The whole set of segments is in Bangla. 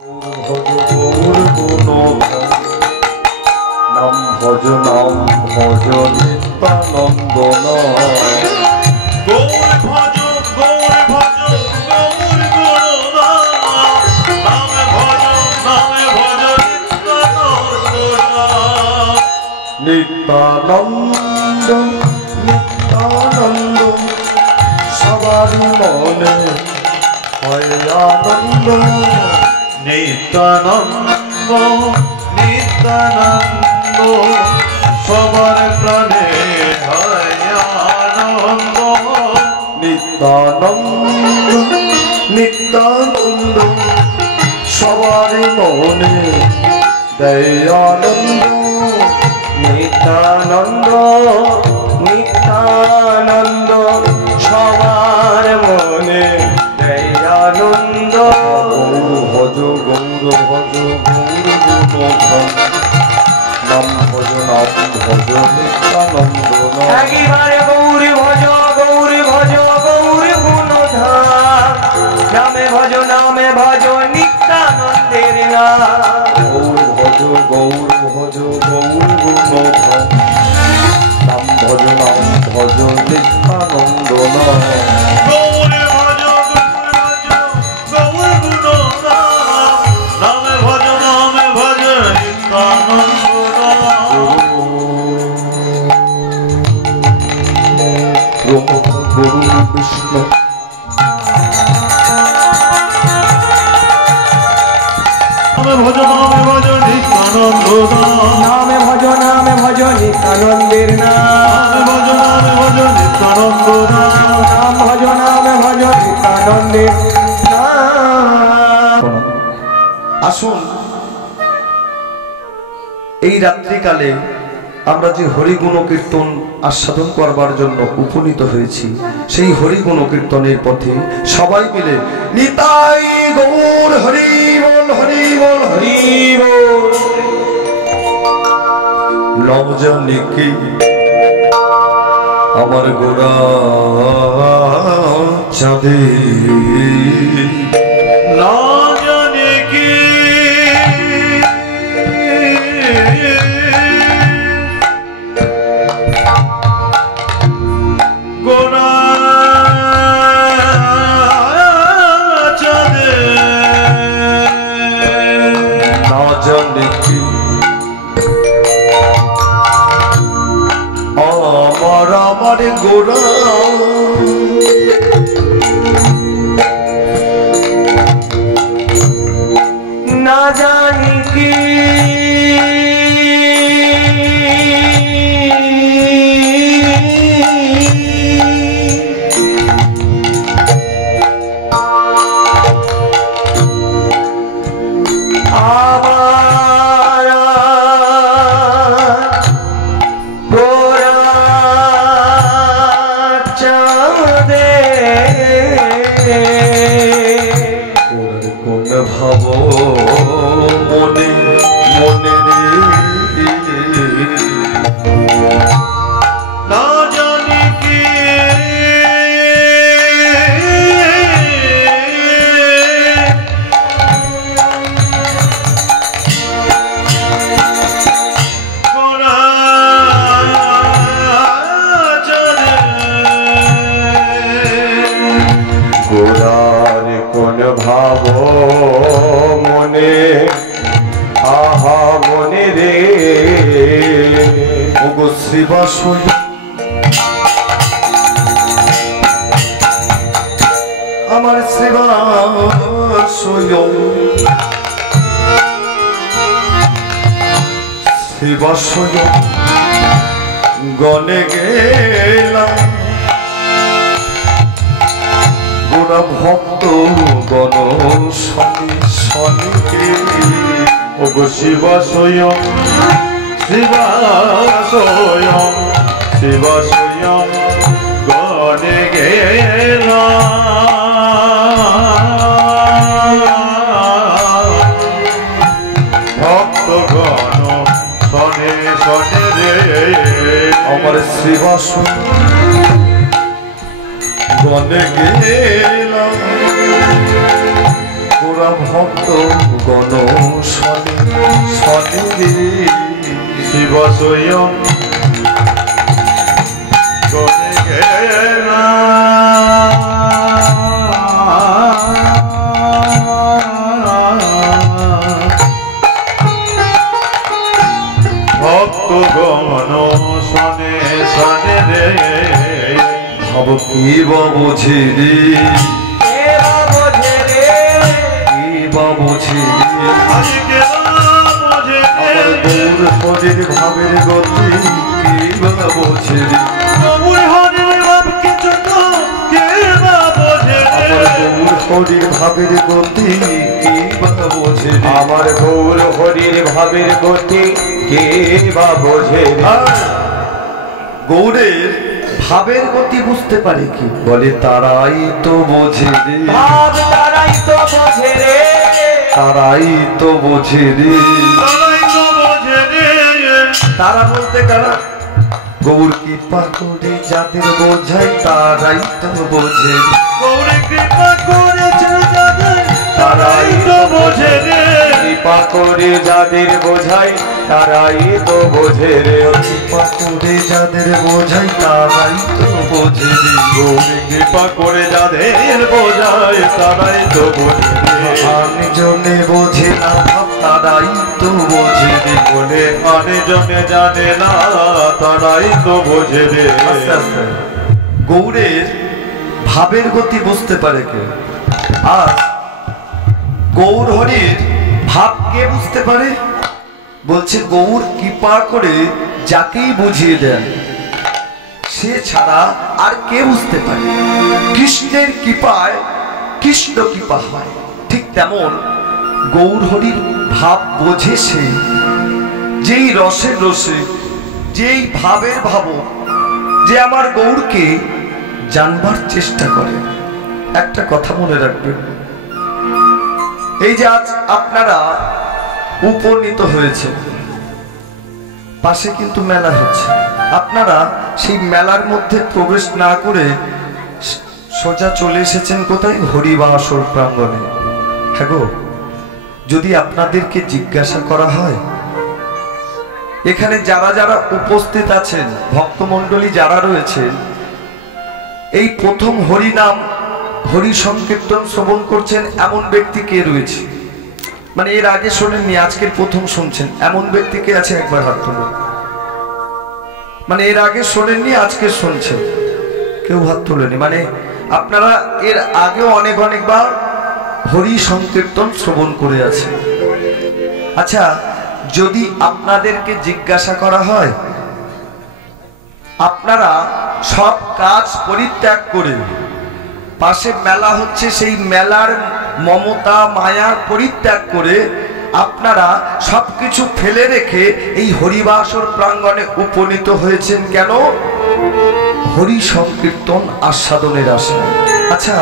নাম ভজ নিত্যানন্দ নিত্যানন্দ নিত্যানন্দ সবারই মনে হয় আনন্দ নিত্যানন্দ নিত্যানন্দ সবার প্রাণে হয় আনন্দ নিত্যানন্দ নিত্যানন্দ সবারই মনে দেয় আনন্দ নিত্যানন্দ নিত্যানন্দ সবার মনে দেয় আনন্দ ভজ গৌর ভজ গৌর নাম ভজ নিত্যানন্দ একবারে গৌরী ভজ গৌরী গুণধাম নামে ভজ নিত্যানন্দের নাম গৌর ভজ গৌর গুণধাম নাম ভজ নিত্যানন্দ গুরু বিষ্ণু নামে ভজ নিত্যানন্দের নাম ভজ নিত্যানন্দের নাম। আসুন এই রাত্রিকালে আমরা যে হরিগুণ কীর্তন আস্বাদন করবার জন্য উপনীত হয়েছি, সেই হরিগুণ কীর্তনের পথে সবাই মিলে নিতাই গৌর হরি বল হরি বল হরি বল। নবজানিকে আমার গোরা চাঁদে আমার গোরা না জানি কি ভাব মনে মনে রে না জানি কি গোরার কোন ভাব মনে আহা মনে রে ওগো শ্রীবাসই আমার শ্রীবাসই শ্রীবাসই গনে গেলাম গোরা ভক্ত গণ শনি শনিকে ওগো শিবাশয়ং শিবাশয়ং শিবাশয়ং গনে গেলাম ভক্তগণ শনে শনে রে আমার শ্রীবাসই গনে গেলাম মোরা ভক্ত গণ শনে শনে রে শিব স্বয়ং গণে গেলা ভক্ত গণ শনে শনে রে ভাব কি বা বোঝে রে কি বা বোঝে রে আজকে বোঝে আমার গৌর হরির ভাবের গতি কি বা বোঝে রে গৌর হরির ভাব কিছু তো কে বা বোঝে আমার গৌর হরির ভাবের গতি কি বা বোঝে রে আমার গৌর হরির ভাবের গতি কে বা বোঝে রে? গৌরের ভাবের গতি বুঝতে পারে কি বলে তারাই তো বোঝে রে ভাব তারাই তো বোঝে রে তারাই তো বোঝে রে তারাই তো বোঝে রে তারা বলতে কারা গৌর কৃপা করে যাদের বোঝায় তারাই তো বোঝে রে গৌরে কৃপা করেছে যাদের তারাই তো বোঝে রে কৃপা করে যাদের বোঝায় তারাই তো বোঝে রে কৃপা করে যাদের বোঝায় তারাই তো বোঝে রে গৌরে কৃপা করে যাদের বোঝায় তারাই তো বোঝে রে আমি জনে বোঝে না ভাব তারাই তো বোঝে রে বলে অনেজনে জানে না তারাই তো বোঝে রে আস্তে আস্তে গৌরের ভাবের গতি বুঝতে পারে কে আর গৌর হরির ভাব কে বুঝতে পারে বলছে গৌর কৃপা করে যাকেই বুঝিয়ে দেন সে ছাড়া আর কে বুঝতে পারে কৃষ্ণের কৃপায় কৃষ্ণ কৃপা হয় ঠিক তেমন গৌর হরির ভাব বোঝে সে যেই রসের রসে যেই ভাবের ভাবক যে আমার গৌরকে জানবার চেষ্টা করে একটা কথা মনে রাখবেন এই যে আজ আপনারা উপনীত হয়েছে পাশে কিন্তু মেলা হচ্ছে আপনারা সেই মেলার মধ্যে প্রবেশ না করে সোজা চলে এসেছেন কোথায় হরিবাসর প্রাঙ্গণে হ্যাঁ গো যদি আপনাদেরকে জিজ্ঞাসা করা হয় এখানে যারা যারা উপস্থিত আছেন ভক্তমণ্ডলী যারা রয়েছেন এই প্রথম হরিনাম হরি সংকীর্তন শ্রবণ করছেন এমন ব্যক্তি কে রয়েছে মানে এর আগে শোনেননি আজকের প্রথম শুনছেন এমন ব্যক্তি কে আছে একবার হাত তুলুন মানে এর আগে শোনেননি আজকে শুনছেন কেউ হাত তোলেনি মানে আপনারা এর আগেও অনেক অনেকবার হরি সংকীর্তন শ্রবণ করে আছে আচ্ছা যদি আপনাদেরকে জিজ্ঞাসা করা হয় আপনারা সব কাজ পরিত্যাগ করে পাশে মেলা হচ্ছে সেই মেলার মমতা মায়া পরিত্যাগ করে আপনারা সবকিছু ফেলে রেখে এই হরিবাসর প্রাঙ্গণে উপনীত হয়েছেন কেন হরি সংকীর্তন আস্বাদনের আশায় আচ্ছা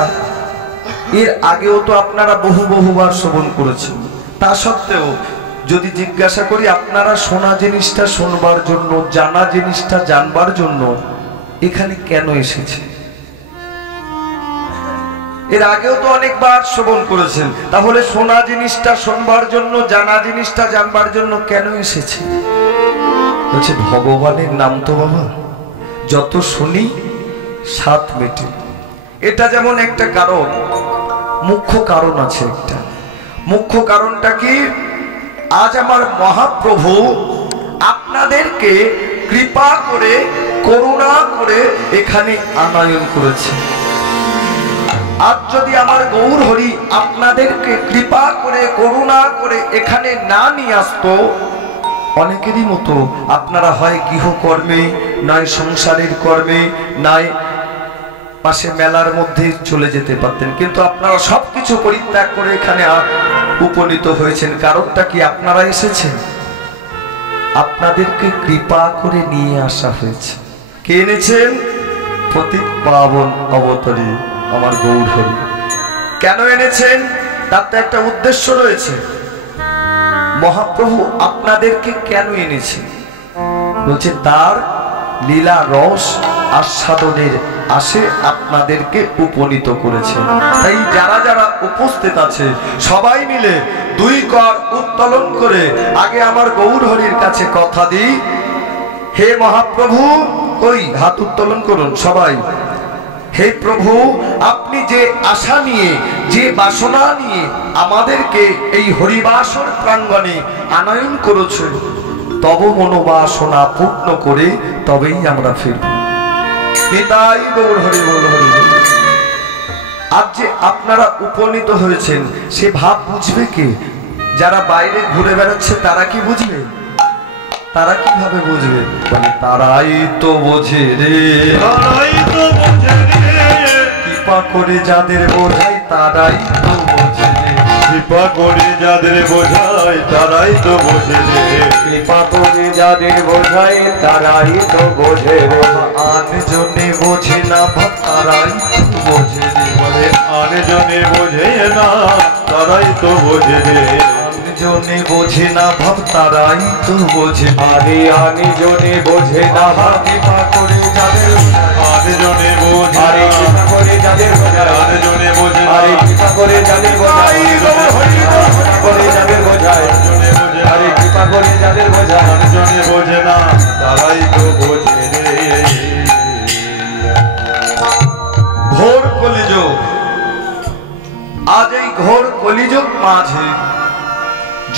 এর আগেও তো আপনারা বহুবার শ্রবণ করেছেন তা সত্ত্বেও যদি জিজ্ঞাসা করি আপনারা শোনা জিনিসটা শুনবার জন্য জানা জিনিসটা জানবার জন্য এখানে কেন এসেছে এর আগেও তো অনেকবার শ্রবণ করেছেন তাহলে শোনা জিনিসটা শুনবার জন্য জানা জিনিসটা জানবার জন্য কেন এসেছে বলছে ভগবানের নাম তো বাবা যত শুনি স্বাদ মেটে এটা যেমন একটা কারণ মুখ্য কারণ আছে একটা মুখ্য কারণটা কি আজ আমার মহাপ্রভু আপনাদেরকে কৃপা করে করুণা করে এখানে আনয়ন করেছে আজ যদি আমার গৌর হরি আপনাদেরকে কৃপা করে করুণা করে এখানে না নিয়ে আসতো অনেকেরই মতো আপনারা হয় গৃহকর্মে নয় সংসারের কর্মে নয় পাশে মেলার মধ্যে চলে যেতে পারতেন কিন্তু আপনারা সবকিছু পরিত্যাগ করে এখানে উপনীত হয়েছেন কারণটা কি আপনারা এসেছেন আপনাদেরকে কৃপা করে নিয়ে আসা হয়েছে কে এনেছেন পতিত পাবন অবতারী আমার গৌর হরি কেন এনেছেন তার তো একটা উদ্দেশ্য রয়েছে মহাপ্রভু আপনাদেরকে কেন এনেছেন বলছে তার লীলা রস আস্বাদনের আসে আপনাদেরকে উপনীত করেছে। তাই যারা যারা উপস্থিত আছে সবাই মিলে দুই কর উত্তোলন করে আগে আমার গৌর হরির কাছে কথা দিই। হে মহাপ্রভু, ওই হাত উত্তোলন করুন সবাই। হে প্রভু, আপনি যে আশা নিয়ে, যে বাসনা নিয়ে আমাদেরকে এই হরিবাসর প্রাঙ্গণে আনয়ন করেছেন, তব মনোবাসনা পূর্ণ করে তবেই আমরা ফিরব। নিতাই গৌর হরি বল, হরি বল। আজ যে আপনারা উপনীত হয়েছেন সে ভাব বুঝবে কে? যারা বাইরে ঘুরে বেড়াচ্ছে তারা কি বুঝবে? তারা কিভাবে বুঝবে? বলে তারাই তো বোঝে রে, তারাই তো বোঝে রে, কৃপা করে যাদের বোঝাই তারাই তো বোঝে রে, কৃপা করে যাদের বোঝায় তারাই তো বোঝে রে, কৃপা করে যাদের বোঝায় তারাই তো বোঝে রে, আনজনে বোঝে না ভাব তারাই তো বোঝে রে, বলে আনজনে বোঝে না তারাই তো বোঝে রে, আনজনে বোঝে না ভাব তারাই তো বোঝে। আরে আনজনে বোঝে না ভাব, কৃপা করে যাদের আনজনে বোঝে আরে না, কৃপা করে যাদের বোঝায়, আনজনে বোঝে না, আরে কৃপা করে যাদের বোঝায়, কৃপা করে যাদের বোঝায়, আনজনে বোঝে না, আরে কৃপা করে যাদের বোঝায়, আনজনে বোঝে না তারাই তো বোঝে রে। ঘোর কলিযুগ, আজ এই ঘোর কলিযুগ মাঝে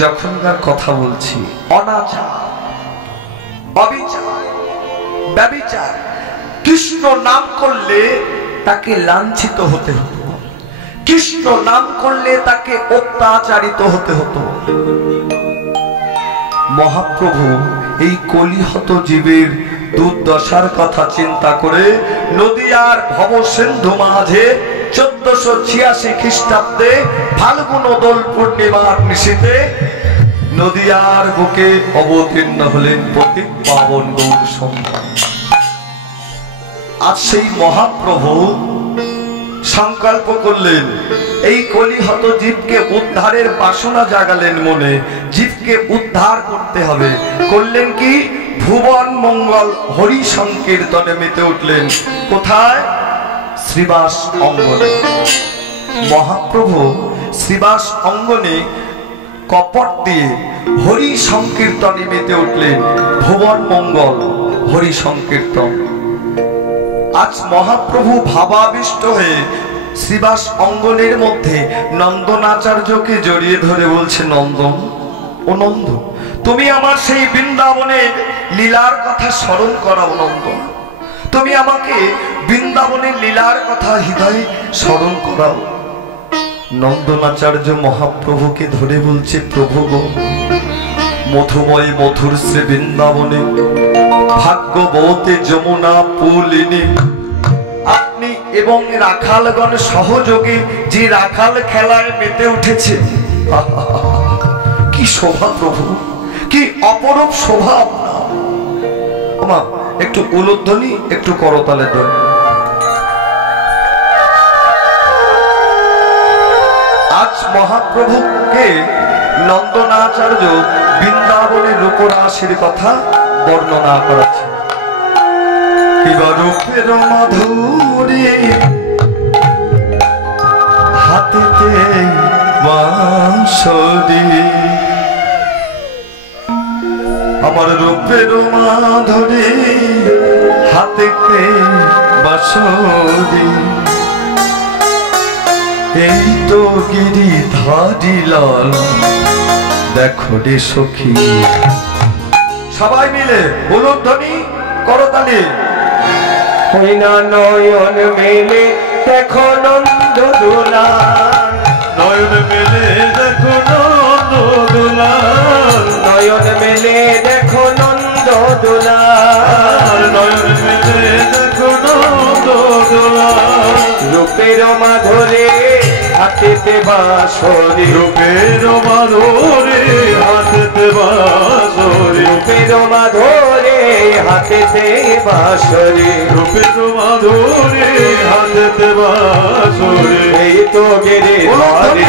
যখনকার কথা বলছি, অনাচার, অবিচার, ব্যভিচার, কৃষ্ণ নাম করলে তাকে লাঞ্ছিত হতে হতো, কৃষ্ণ নাম করলে তাকে অত্যাচারিত হতে হতো। মহাপ্রভু এই কলিহত জীবের দুর্দশার কথা চিন্তা করে নদিয়ার ভবসিন্ধু মাঝে 1486 খ্রিস্টাব্দে ফাল্গুন দোল পূর্ণিমার নিশীথে নদিয়ার বুকে অবতীর্ণ হলেন পতিত পাবন গৌর সন্তান। আজ সেই মহাপ্রভু সংকল্প করলেন, এই কলিহত জীবকে উদ্ধারের বাসনা জাগালেন মনে, জীবকে উদ্ধার করতে হবে। করলেন কি? ভুবন মঙ্গল হরি সংকীর্তনে মেতে উঠলেন। কোথায়? শ্রীবাস অঙ্গনে। মহাপ্রভু শ্রীবাস অঙ্গনে কপট দিয়ে হরি সংকীর্তনে মেতে উঠলেন। ভুবন মঙ্গল হরি সংকীর্তন। আজ মহাপ্রভু ভাবাবিষ্ট হয়ে শ্রীবাস অঙ্গনের মধ্যে নন্দনাচার্যকে জড়িয়ে ধরে বলছে, নন্দন, ও নন্দ, তুমি আমার সেই বৃন্দাবনের লীলার কথা স্মরণ করাও নন্দন, তুমি আমাকে বৃন্দাবনের লীলার কথা হৃদয়ে স্মরণ করাও। নন্দনাচার্য মহাপ্রভুকে ধরে বলছে, প্রভু গো, মধুময় মধুর শ্রী বৃন্দাবনে ভাগ্যবতী যমুনা পুলিনী আপনি এবং রাখালগণ সহযোগে যে রাখাল খেলায় মেতে উঠেছে, কি শোভা প্রভু, কি অপরূপ শোভা আপনার। ওমা, একটু উলুধ্বনি, একটু করতালে ধ্বনি। আজ মহাপ্রভুকে নন্দনাচার্য বৃন্দাবনের রূপরাশির কথা বর্ণনা করেছে। এবার রূপের মাধুরী হাতেতে বাঁশরি, আমার রূপের মাধুরী হাতেতে বাঁশরি, এই তো গিরিধারী লাল দেখো রে সখী। সবাই মিলে উলুধ্বনি, করতালি। হই না নয়ন মেলে দেখো নন্দ দুলাল, নয়ন মেলে দেখো নন্দ দুলাল, নয়ন মেলে দেখো নন্দ দুলাল, নয়ন মেলে দেখো নন্দ দুলাল, রূপের মাধুরে হাতেতে বাঁশরি, রূপের মাধুরী হাতেতে বাঁশরি, রূপের মাধুরে হাতেতে বাঁশরি, রূপের মাধুরী হাতেতে বাঁশরি, এই তো গিরিধারী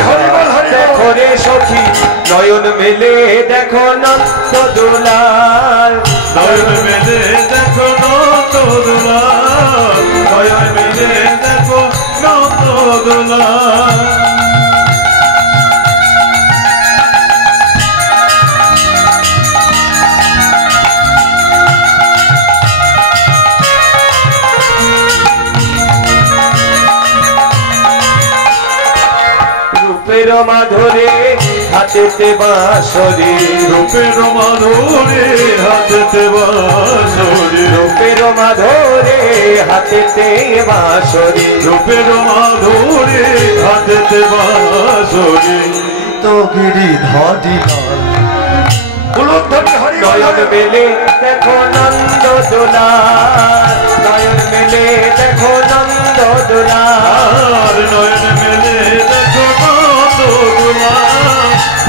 দেখো রে সখী, নয়ন মেলে দেখো নন্দ দুলাল, নয়ন মেলে দেখো নন্দ দুলাল, নয়ন মেলে দেখো নন্দ দোলা রূপের মাধুরে হাতেতে বাঁশরি রূপের মাধুরে হাতেতে বাঁশরি রূপের মাধুরে হাতেতে বাঁশরি রূপের মাধুরে হাতেতে বাঁশরি তো গিরিধারী নয়ন মেলে দেখো নন্দ দোলা নয়ন মেলে দেখো নন্দ দোলা নয়ন মেলে দেখো নন্দ দোলা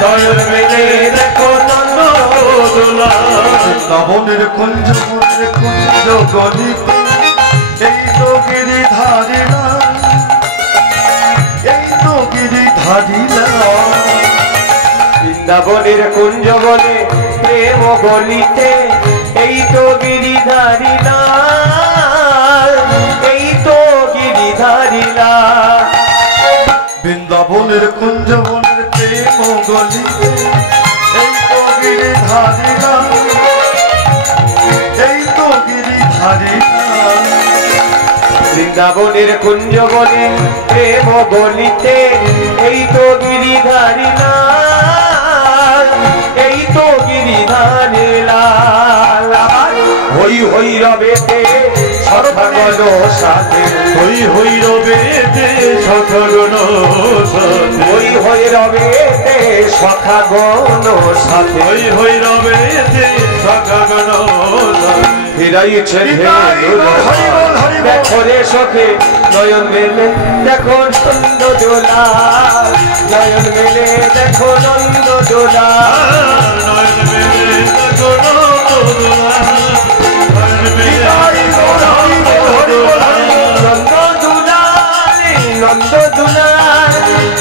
নয়ন মেলে দেখো নন্দ দোলা নবনের কুঞ্জ কুঞ্জ গণিত এই তো গিরিধারী এই তো গিরিধারী বৃন্দাবনের কুঞ্জ বলে প্রেম গলিতে এই তো গিরিধারী লাল এই তো গিরিধারী লাল বৃন্দাবনের কুঞ্জ বনের প্রেম গলিতে এই তো গিরিধারী এই তো গিরিধারী বৃন্দাবনের কুঞ্জ বলে প্রেম গলিতে এই তো গিরিধারী লাল এই তো গিরিধারী লাল হই হই রবেতে সর্বগণ সাথে হই হই রবেতে সখগণ সাথে হই হই রবেতে সখাগণ সাথে হই হই রবেতে সখগণ সাথে ফিরাইছে দেখো রে সখে নয়ন মেলে দেখো নন্দ দোলা নয়ন মেলে দেখো নন্দ দোলা নয়ন মেলে দেখো নন্দ দোলা নয়ন মেলে নন্দ দুলালে নন্দ দুলাল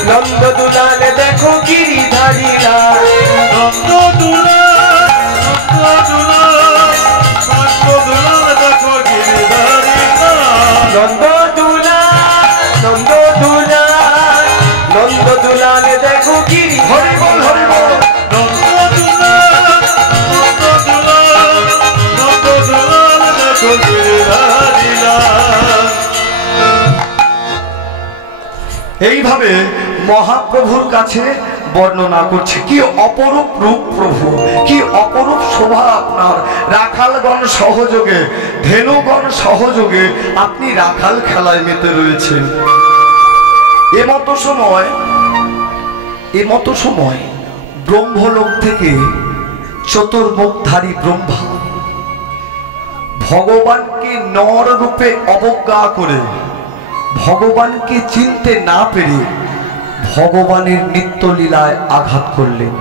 নন্দ দুলালে দেখো গিরিধারী লাল নন্দ দোলা নন্দ দোলা নন্দ দোলা দেখো গিরিধারী নন্দ দুলাল নন্দ দুলাল নন্দ দুলালে দেখো গিরিধারী লাল নন্দ দোলা নন্দ দোলা নন্দ দোলা দেখো গিরিধারী এইভাবে মহাপ্রভুর কাছে বর্ণনা করছে কি অপরূপ রূপ প্রভু, কি অপরূপ শোভা আপনার। রাখালগণ সহযোগে, ধেনুগণ সহযোগে আপনি রাখাল খেলায় মেতে রয়েছেন। এমতো সময় ব্রহ্মলোক থেকে চতুর্মুখধারী ব্রহ্মা ভগবানকে নর রূপে অবজ্ঞা করে, ভগবানকে চিনতে না পেরে ভগবানের নিত্যলীলায় আঘাত করলেন।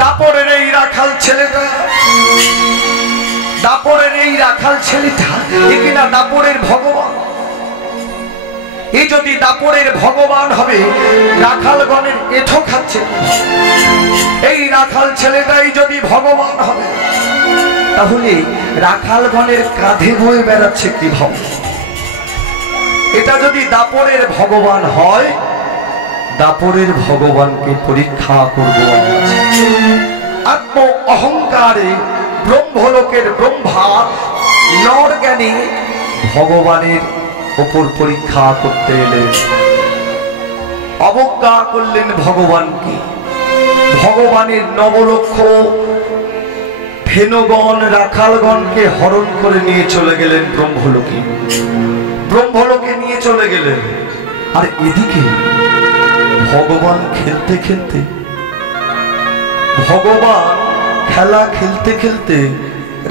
দাপরের এই রাখাল ছেলেটা একিনা দাপরের ভগবান। এই যদি দাপরের ভগবান হবে, রাখালগণের এঠো খাচ্ছে, এই রাখাল ছেলেটাই যদি ভগবান হবে, তাহলে রাখালগণের কাঁধে বয়ে বেড়াচ্ছে কিভাবে? এটা যদি দাপরের ভগবান হয়, দাপরের ভগবানকে পরীক্ষা করব। আত্ম অহংকারে ব্রহ্মলোকের ব্রহ্মা নর জ্ঞানী ভগবানের উপর পরীক্ষা করতে এলেন, অবজ্ঞা করলেন ভগবানকে। ভগবানের নবলক্ষ ধেনুগণ রাখালগণকে হরণ করে নিয়ে চলে গেলেন ব্রহ্মলোকে নিয়ে চলে গেলেন। আর এদিকে ভগবান খেলা খেলতে খেলতে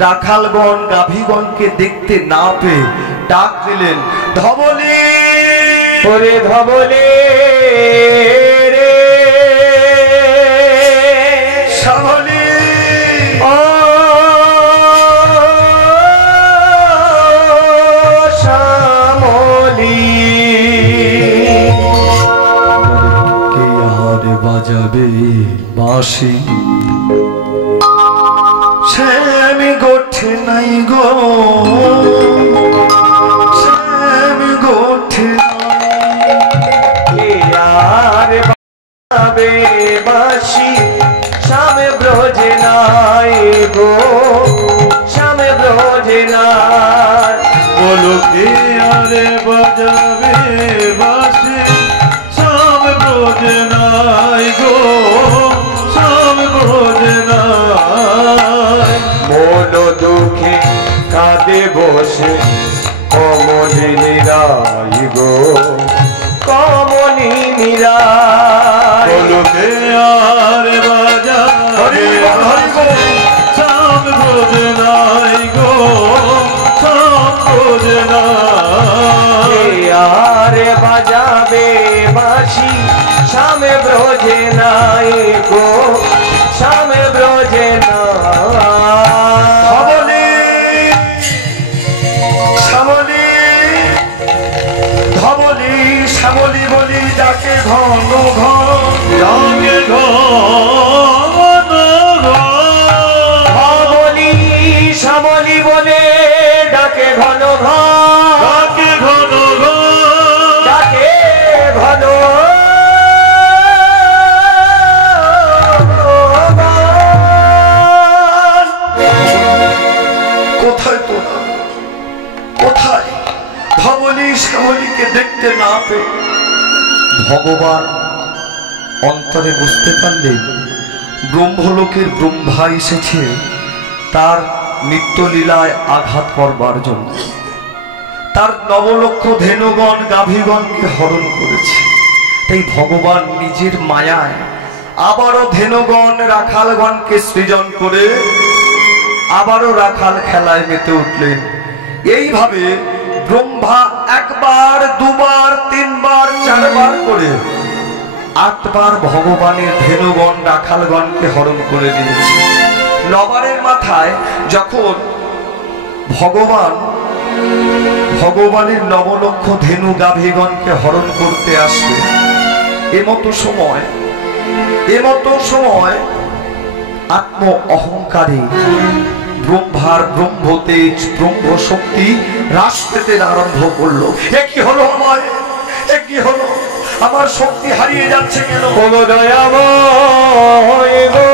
রাখালগণ গাভীগণকে দেখতে না পেয়ে ডাক দিলেন, ধবলি ওরে ধবলি রে শ্যামলি, ও শ্যামলি, কে আর বাজাবে বাঁশি, শ্যামি গোঠে নাই গো, শ্যাম কমনি মীরা লোকে আর বাজা শ্যাম ব্রজ নাই গো শ্যাম ব্রজ নাই আরে বাজাবে বাঁশি শ্যামে ব্রজে নাই গো শ্যামে ব্রজে নাই শ্যামলী ধবলি শ্যামলী বলি ডাকে ঘন ঘন ডাকে ঘন ধবলি শ্যামলী বলে ডাকে ঘন ঘন ডাকে ঘন ডাকে ঘন কোথায় তোরা কোথায় ধবলি শ্যামলীকে দেখতে না পেয়ে ভগবান অন্তরে বুঝতে পারলেন ব্রহ্মলোকের ব্রহ্মা এসেছে তার নিত্যলীলায় আঘাত করবার জন্য। তার নবলক্ষ ধেনুগণ গাভীগণকে হরণ করেছে, তাই ভগবান নিজের মায়ায় আবারও ধেনুগণ রাখালগণকে সৃজন করে আবারও রাখাল খেলায় মেতে উঠলেন। এইভাবে ব্রহ্মা একবার দুবার তিনবার চারবার করে 8 বার ভগবানের ধেনুগণ রাখালগণকে হরণ করে দিয়েছে। নবারের মাথায় যখন ভগবানের নবলক্ষ ধেনু গাভীগণকে হরণ করতে আসবে, এমতো সময় আত্ম অহংকারে ব্রহ্মার ব্রহ্মতেজ ব্রহ্ম শক্তি হ্রাস পেতে আরম্ভ করলো। কি হলো আমার শক্তি হারিয়ে যাচ্ছে কেন? কোনো দয়াময় গো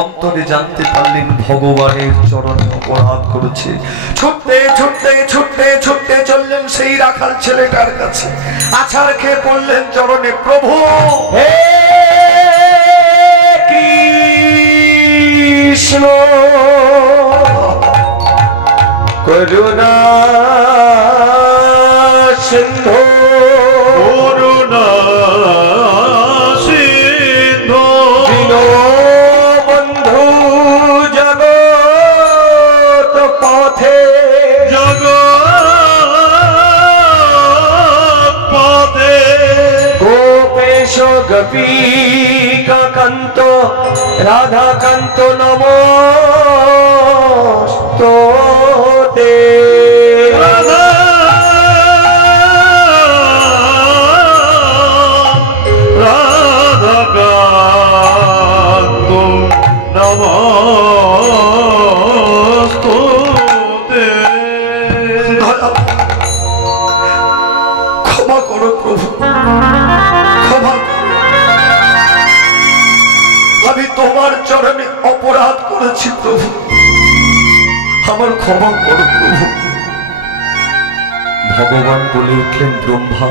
অন্তরে জানতে পারলেন ভগবানের চরণে অপরাধ করেছে। ছুটতে চললেন সেই রাখাল ছেলেটার কাছে, আছাড় খেয়ে পড়লেন চরণে। প্রভু হে কৃষ্ণ করুণা সিন্ধু গোপীকা কান্ত রাধা কান্ত নমস্তুতে। রাধা কান্ত নমস্তুতে। ক্ষমা করো প্রভু, আমি তোমার চরণে অপরাধ করেছি প্রভু, আমার ক্ষমা করো প্রভু। ভগবান বলে উঠলেন, ব্রহ্মা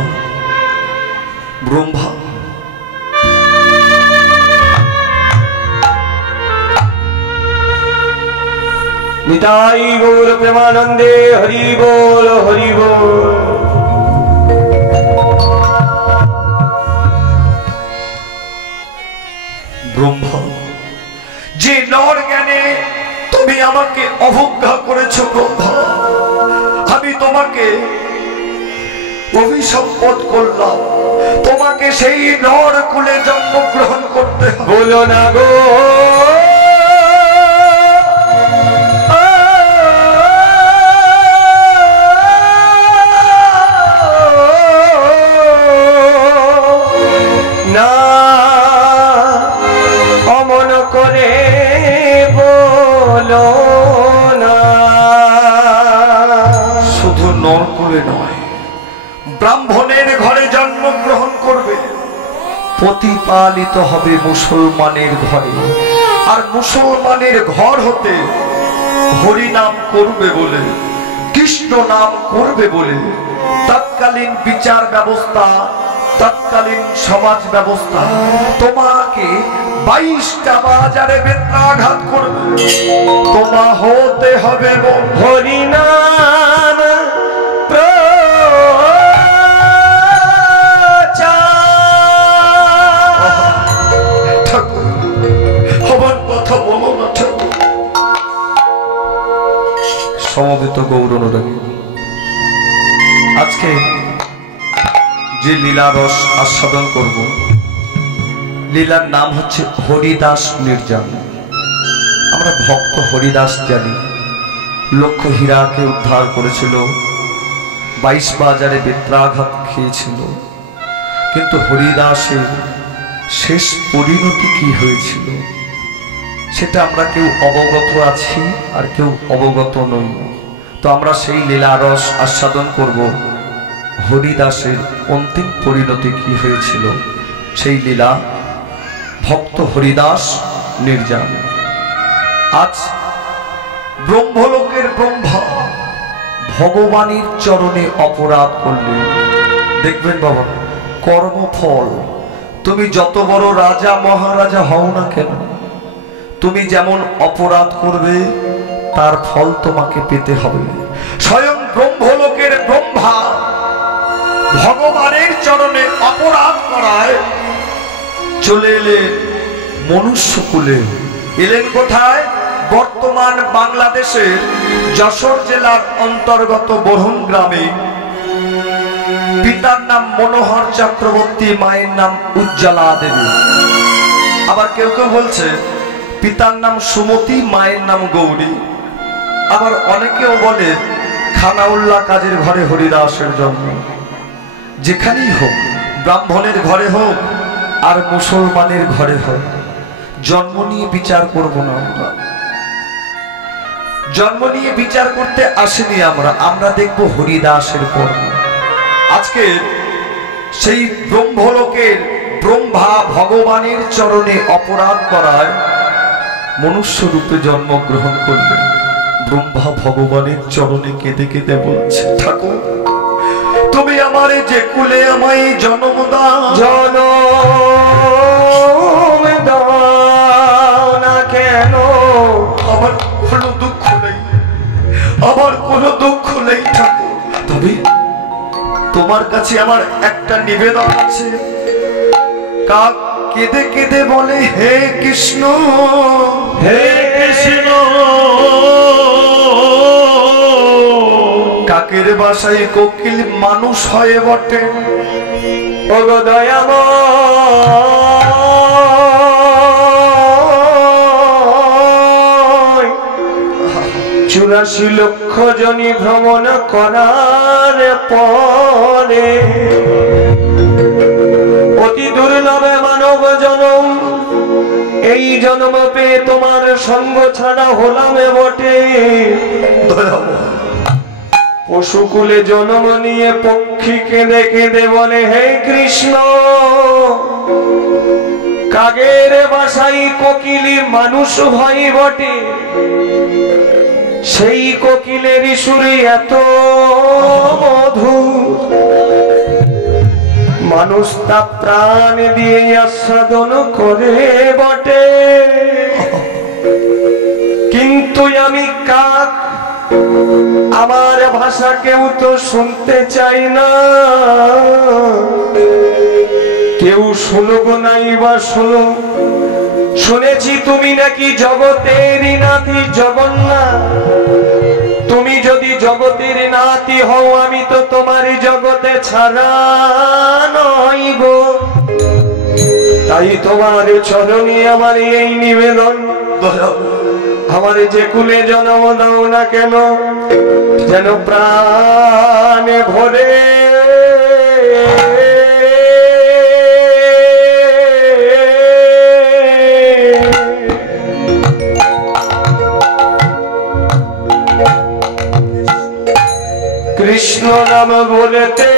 নিতাই গৌর প্রেমানন্দে হরি বল হরি বল। ব্রহ্মা, যে নর জ্ঞানে তুমি আমাকে অবজ্ঞা করেছো ব্রহ্মা, আমি তোমাকে অভিসম্পদ করলাম, তোমাকে সেই নর কুলে জন্মগ্রহণ করতে হবে। বলো না গো না, অমন করে বলো না প্রতিপালিত হবে মুসলমানের ঘরে। আর মুসলমানের ঘর হতে হরি নাম করবে বলে, কৃষ্ণ নাম করবে বলে তৎকালীন বিচার ব্যবস্থা, তৎকালীন সমাজ ব্যবস্থা তোমাকে 22টা বাজারে বেত্রাঘাত করবে। তোমা হতে হবে হরি নাম সমবেত গৌরনুরাগী, আজকে যে লীলা রস আস্বাদন করব, লীলার নাম হচ্ছে হরিদাস নির্জন। আমরা ভক্ত হরিদাস জানি, লক্ষ হীরাকে উদ্ধার করেছিল, 22 বাজারে বেত্রাঘাত খেয়েছিল, কিন্তু হরিদাসের শেষ পরিণতি কি হয়েছিল সেটা আমরা কেউ অবগত আছি আর কেউ অবগত নই। তো আমরা সেই লীলা রস আস্বাদন করব, হরিদাসের অন্তিম পরিণতি কি হয়েছিল, সেই লীলা ভক্ত হরিদাস নির্জন। আজ ব্রহ্মলোকের ব্রহ্মা ভগবানের চরণে অপরাধ করলেন। দেখবেন বাবা, কর্মফল তুমি যত বড় রাজা মহারাজা হও না কেন, তুমি যেমন অপরাধ করবে তার ফল তোমাকে পেতে হবে। স্বয়ং ব্রহ্মলোকের ব্রহ্মা ভগবানের চরণে অপরাধ করায় চলে এলেন মনুষ্যকুলে। এলেন কোথায়? বর্তমান বাংলাদেশের যশোর জেলার অন্তর্গত বরহুন গ্রামে। পিতার নাম মনোহর চক্রবর্তী, মায়ের নাম উজ্জ্বলা দেবী। আবার কেউ কেউ বলছে পিতার নাম সুমতি, মায়ের নাম গৌরী। আবার অনেকেও বলে খানাউল্লাহ কাজীর ঘরে হরিদাসের জন্ম। যেখানেই হোক, ব্রাহ্মণের ঘরে হোক আর মুসলমানের ঘরে হোক, জন্ম নিয়ে বিচার করব না। আমরা জন্ম নিয়ে বিচার করতে আসেনি, আমরা দেখব হরিদাসের কর্ম। আজকে সেই ব্রহ্মলোকের ব্রহ্মা ভগবানের চরণে অপরাধ করায় মনুষ্য রূপে জন্মগ্রহণ করলেন। ব্রহ্মা ভগবানের চরণে কেঁদে কেঁদে বলছে, ঠাকুর তুমি আমারে যে কুলে আমায় জন্ম দাও, জনম দাও না কেন, আমার কোনো দুঃখ নেই, আমার কোনো দুঃখ নেই ঠাকুর, তবে তোমার কাছে আমার একটা নিবেদন আছে। কাক কেঁদে কেঁদে বলে, হে কৃষ্ণ, হে কৃষ্ণ, কাকের বাসায় কোকিল মানুষ হয় বটে, ও গো দয়াময়, 84 লক্ষ জনি ভ্রমণ করার পরে অতি দুর্লভে মানব জনম, এই জন্ম পেয়ে তোমার সঙ্গ ছাড়া হলাম বটে। পশুকুলে জন্ম নিয়ে পক্ষী কেঁদে কেঁদে বলে, হে কৃষ্ণ, কাগের বাসাই কোকিলি মানুষ হয় বটে, সেই কোকিলের সুরে এত মধুর, মানুষ তা প্রাণ দিয়ে আস্বাদন করে বটে। কিন্তু আমি কাক, আমার ভাষা কেউ তো শুনতে চাই না, কেউ শুনুক নাই বা শুনুক, শুনেছি তুমি নাকি জগতেরই নাতি জগন্নাথ। তুমি যদি জগতের নাতি হও, আমি তো তোমার জগতে ছাড়া নই গো। তাই তোমার চরণে আমার এই নিবেদন, আমার যে কুলে জন্ম দাও না কেন, যেন প্রাণে ভরে কৃষ্ণ নাম বলতে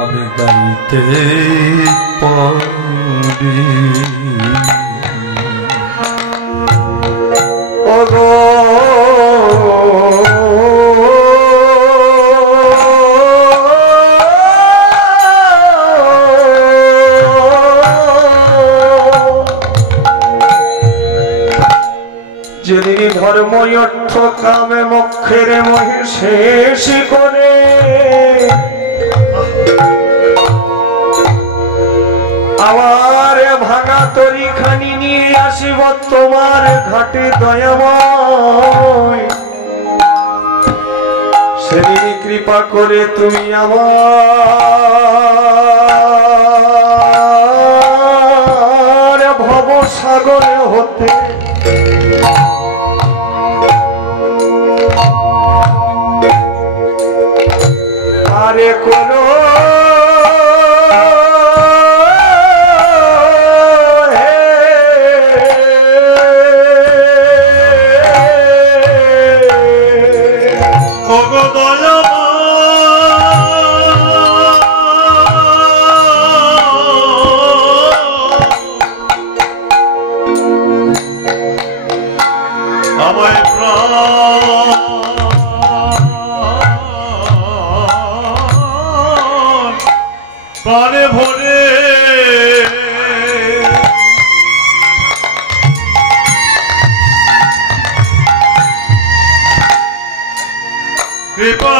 আমি গাইতে পারি ওগো যদি ধর্ম অর্থ কামে মোক্ষের মোহে শেষ করে আমার ভাঙা তরিখানি নিয়ে আসিব তোমার ঘাটে দয়াময় সেদিন কৃপা করে তুমি আমার ভব সাগরে হতে আরে কোনো প্রাণে ভরে কৃপা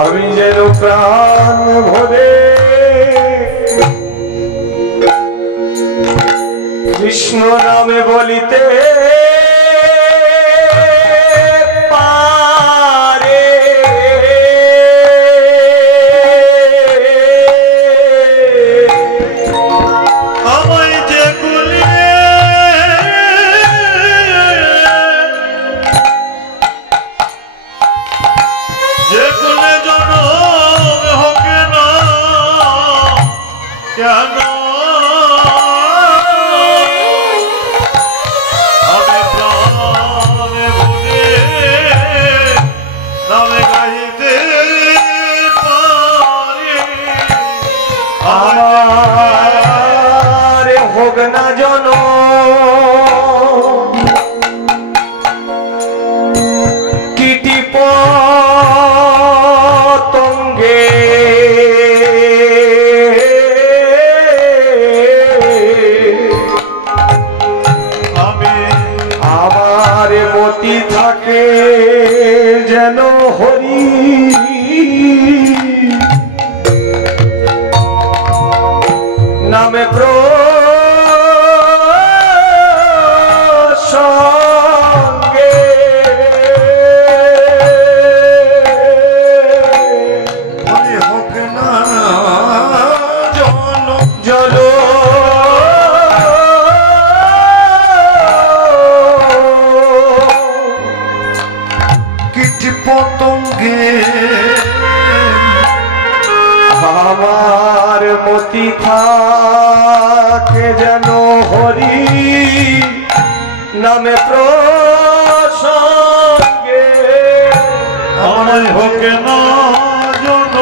আমি যেন প্রাণ ভরে কৃষ্ণ নামে বলিতে পারে আমায় যে কুলে যে কুলে জনম হোক না কেন আমি প্রাণে ভরে নামে গাইতে পারি আমার হোক না জন কীটি পতঙ্গে আমি আমার মতি থাকে যেন হরি নামে প্রসঙ্গে মনে হোক না জল কীট পতঙ্গে আমার মতি থাকে যেন হরি নামে প্রসঙ্গে আমায় হোক না জন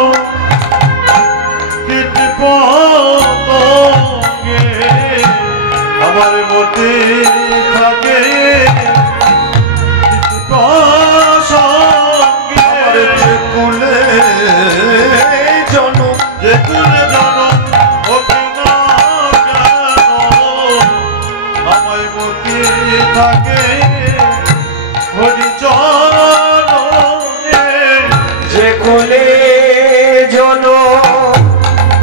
কীট পতঙ্গে আমার মতে থাকে কীট প্রসঙ্গে যে কুলে জনম যে কুলে জনম হোক না কেন আমায় মতে থাকে হরি চরণে যে কুলে জন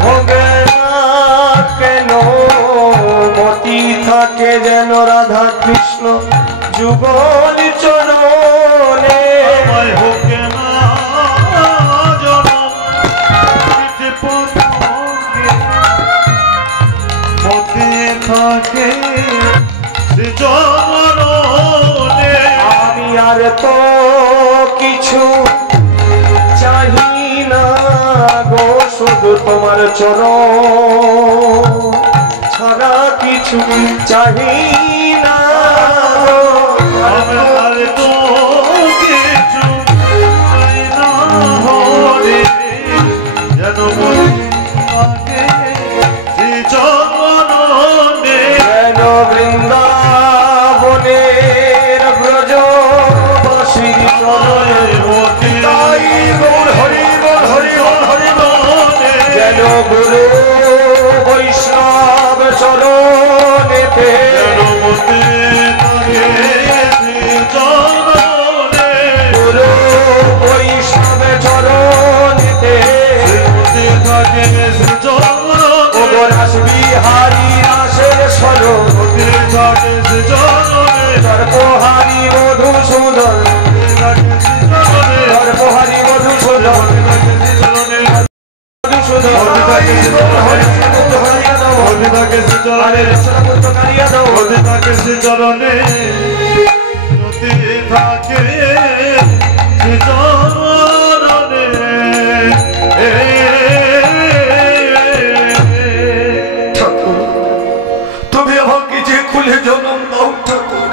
ভোগে না কেন মতি থাকে যেন রাধা কৃষ্ণ যুগল চরণে আমায় হোকে না জনম পিঠে পথে মতে থাকে সে জননে আমি আর তো কিছু চাহি না গো শুধু তোমার চরণ ছাড়া কিছু চাহি না আমার তো কিছু চাই না হরে যেন মনে সে জননে যেন বৃন্দাবনের ব্রজবাসী চরণে তাই গৌর হরি বল হরি বল হরি বল যেন গুরু বৈষ্ণব চরণেতে গুরু বৈষ্ণব চরণেতে রাস বিহারী রাসের স্বরূপ সর্বহারি মধুসূদন সর্বহারি মধুসূদন চরণে থাকে ঠাকুর তুমি আমাকে যে খুলে জন্ম দাও ঠাকুর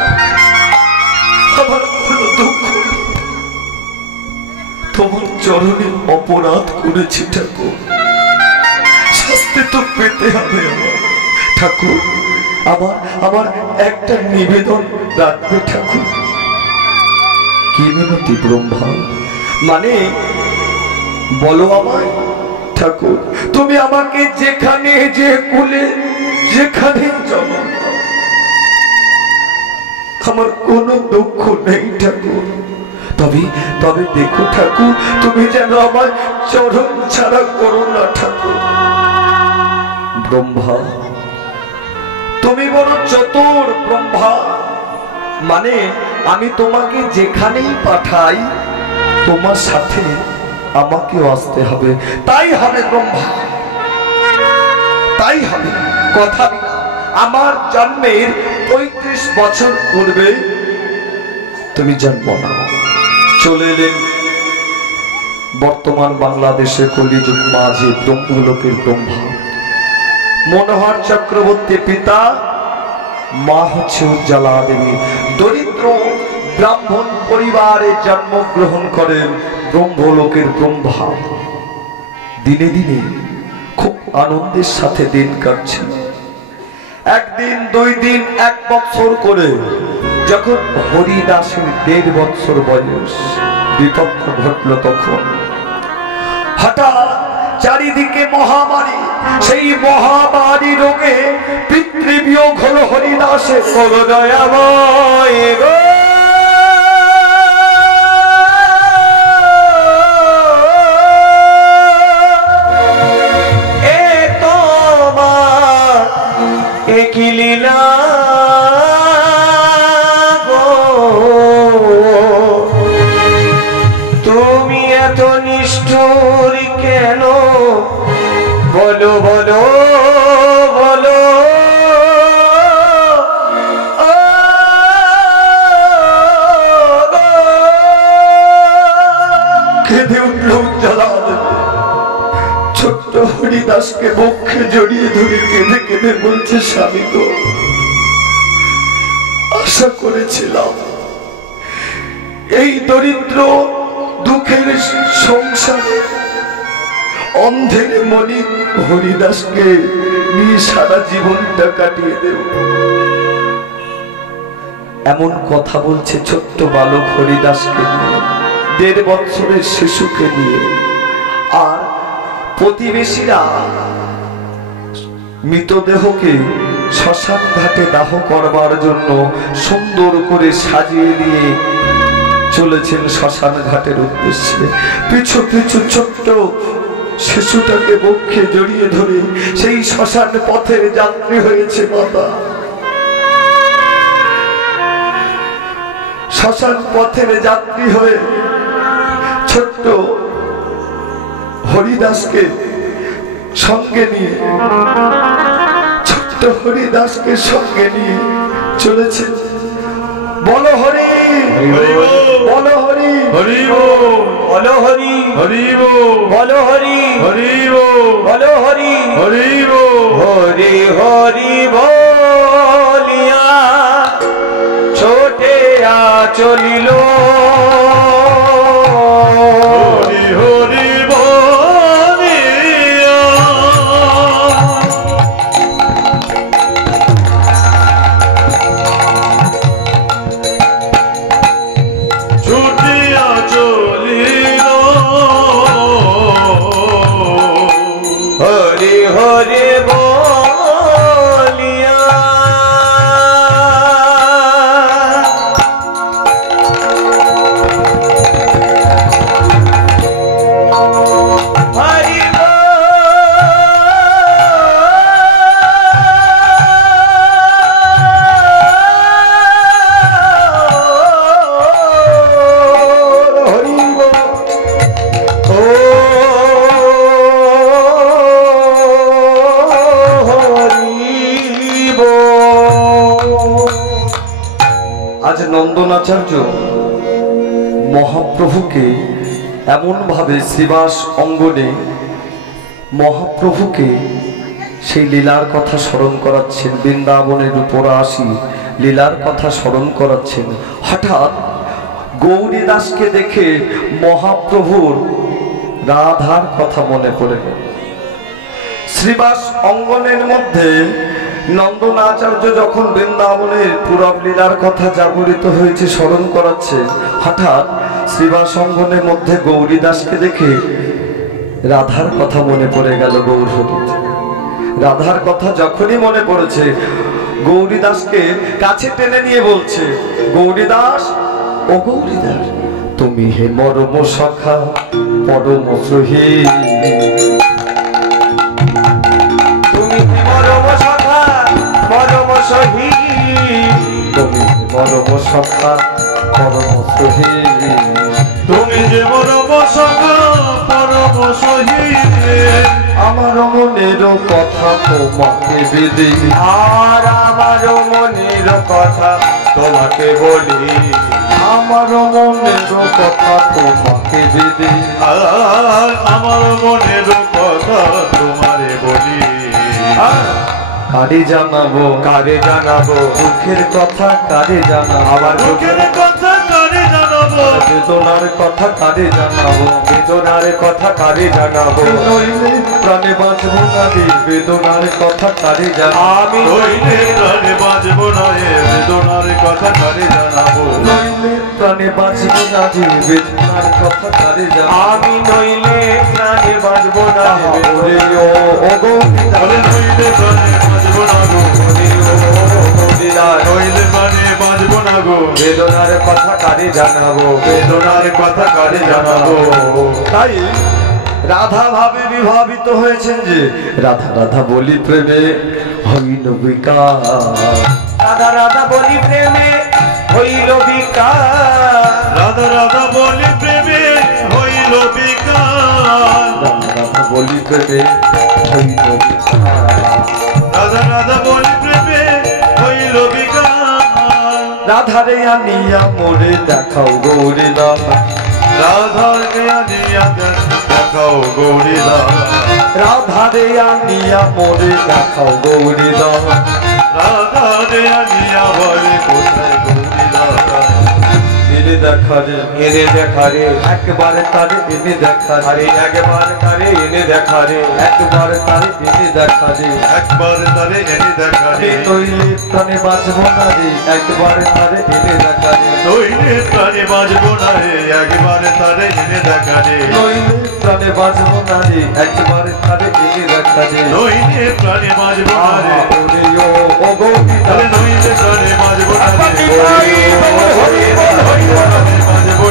আমার কোনো দুঃখ নেই। তোমার চরণে অপরাধ করেছি ঠাকুর, শাস্তি তো পেতে হবে আমার ঠাকুর। আমার আমার একটা নিবেদন রাখবে ঠাকুর। কি মিনতি ব্রহ্মা? মানে বলো আমায় ঠাকুর, তুমি আমাকে যেখানে যে কুলে যেখানে জন্ম দাও আমার কোনো দুঃখ নেই ঠাকুর। তবে তবে দেখো ঠাকুর, তুমি যেন আমার চরণ ছাড়া করো না ঠাকুর। ব্রহ্মা তুমি বড় চতুর ব্রহ্মা, মানে আমি তোমাকে যেখানেই পাঠাই তোমার সাথে আমাকেও আসতে হবে। তাই হবে ব্রহ্মা, তাই হবে। কথা দিলাম আমার জন্মের 35 বছর পূর্বে তুমি জন্ম নাও। চলে এলেন বর্তমান বাংলাদেশে কলিযুগ মাঝে ব্রহ্মলোকের ব্রহ্মা মনোহর চক্রবর্তী পিতা, মা হচ্ছে উজ্জ্বলা দেবী। দরিদ্র ব্রাহ্মণ পরিবারে জন্মগ্রহণ করেন ব্রহ্মলোকের ব্রহ্মা। দিনে দিনে খুব আনন্দের সাথে দিন কাটছে। একদিন, 2 দিন, 1 বছর করে যখন হরিদাসের 1.5 বছর বয়স, বিপক্ষ ঘটল তখন। হঠাৎ চারিদিকে মহামারী, সেই মহামারী রোগে পিতৃবিয়োগ হলো হরিদাসের। দয়াময় গো এ তোমার একই লীলা গো, তুমি এত নিষ্ঠুর কেন? বলো বলো বলো কেঁদে উঠল উজ্জ্বলা। ছোট্ট হরিদাসকে বক্ষে জড়িয়ে ধরে কেঁদে কেঁদে বলছে, স্বামী গো, আশা করেছিলাম এই দরিদ্র দুঃখের সংসারে অন্ধের মনি হরিদাসকে নিয়ে সারা জীবনটা কাটিয়ে দেব। এমন কথা বলছে ছোট্ট বালক হরিদাসকে নিয়ে, 1.5 বছরের শিশুকে নিয়ে। আর প্রতিবেশীরা মৃতদেহকে শ্মশান ঘাটে দাহ করবার জন্য সুন্দর করে সাজিয়ে দিয়ে চলেছেন শ্মশান ঘাটের উদ্দেশ্যে। পিছু পিছু ছোট্ট শিশুটাকে বক্ষে জড়িয়ে ধরে সেই শ্মশান পথের যাত্রী হয়েছে মাতা। শ্মশান পথের যাত্রী হয়ে ছোট্ট হরিদাসকে সঙ্গে নিয়ে, ছোট্ট হরিদাসকে সঙ্গে নিয়ে চলেছে। বলো হরি, বলো হরি, বলো হরি, বলো হরি, বলো হরি, হরি হরি বলিয়া ছোটে চলিল। আজ নন্দনাচার্য মহাপ্রভুকে এমন ভাবে শ্রীবাস অঙ্গনে মহাপ্রভুকে সেই লীলার কথা স্মরণ করাচ্ছেন, বৃন্দাবনের উপর আসি লীলার কথা স্মরণ করাচ্ছেন। হঠাৎ গৌরী দাসকে দেখে মহাপ্রভুর রাধার কথা মনে পড়ে গেল। শ্রীবাস অঙ্গনের মধ্যে নন্দনাচার্য যখন বৃন্দাবনের পুরব লীলার কথা জাগরিত হয়েছে স্মরণ করাচ্ছে, হঠাৎ শ্রীবাস অঙ্গনের মধ্যে গৌরী দাসকে দেখে রাধার কথা মনে পড়ে গেল। গৌর হরি রাধার কথা যখনই মনে পড়েছে, গৌরী দাসকে কাছে টেনে নিয়ে বলছে, গৌরী দাস, ও গৌরী দাস, তুমি হে মরম সখা পরম সহি, তুমি মরম সখা পরম সহি, তুমি মরম সখা পরম সহি, তুমি যে মরম সখা পরম সহি, আমার মনের কথা তোমাকে বেদে, আর আমার মনের কথা তোমাকে বলি, আমার মনের কথা তোমাকে বেদে, আমার মনের কথা তোমারে বলি। কারে জানাবো, কারে জানাবো দুঃখের কথা কারে জানাবো, আমার দুঃখের কথা কারে জানাবো, বেদনার কথা কারে জানাবো, বেদনার কথা কারে জানাবো, নইলে প্রাণে বাঁচবো না রে, বেদনার কথা কারে জানাবো, আমি নইলে প্রাণে বাঁচবো না রে, বেদনার কথা কারে জানাবো, নইলে প্রাণে বাঁচবো না রে, বেদনার কথা কারে জানাবো, আমি নইলে প্রাণে বাঁচবো না রে, ওরে ও গৌরী বলে নইলে প্রাণে বাঁচবো না গো, নইলে প্রাণে বাঁচবো না গো, বেদনার কথা কারে জানাবো, বেদনার কথা কারে জানাবো। তাই রাধা ভাবে বিভাবিত হয়েছেন যে রাধা রাধা বলি প্রেমে হইল বিকার, রাধা রাধা বলি প্রেমে হইল বিকার, রাধা রাধা বলি প্রেমে হইল বিকার, রাধা রাধা বলি প্রেমে হইল বিকার, রাধা রাধা বলি প্রেমে হইল বিকার, রাধারে আনিয়া মোরে দেখাও গৌরী দাস, রাধাকে আনিয়া দেখাও গৌরী দাস, রাধারে আনিয়া মোরে দেখাও গৌরী দাস, রাধাকে আনিয়া বলে কোথায় গৌরী দাস, এনে দেখারে এনে দেখারে একবারে তারে এনে দেখারে, আরে একবার তারে এনে দেখারে, একবারে তারে এনে দেখারে, একবার তারে এনে দেখারে, নইলে প্রাণে বাঁচবো না রে, একবারে তারে এনে দেখারে, নইলে প্রাণে বাঁচবো না রে, একবারে তারে এনে দেখারে, নইলে প্রাণে বাঁচবো না রে, একবারে তারে এনে দেখারে, নইলে প্রাণে বাঁচবো না রে, ওরে ও গৌরী তাহলে দাস, নইলে প্রাণে বাঁচবো না রে, হরি বল, হরি বল, হরি বল, বাঁচবো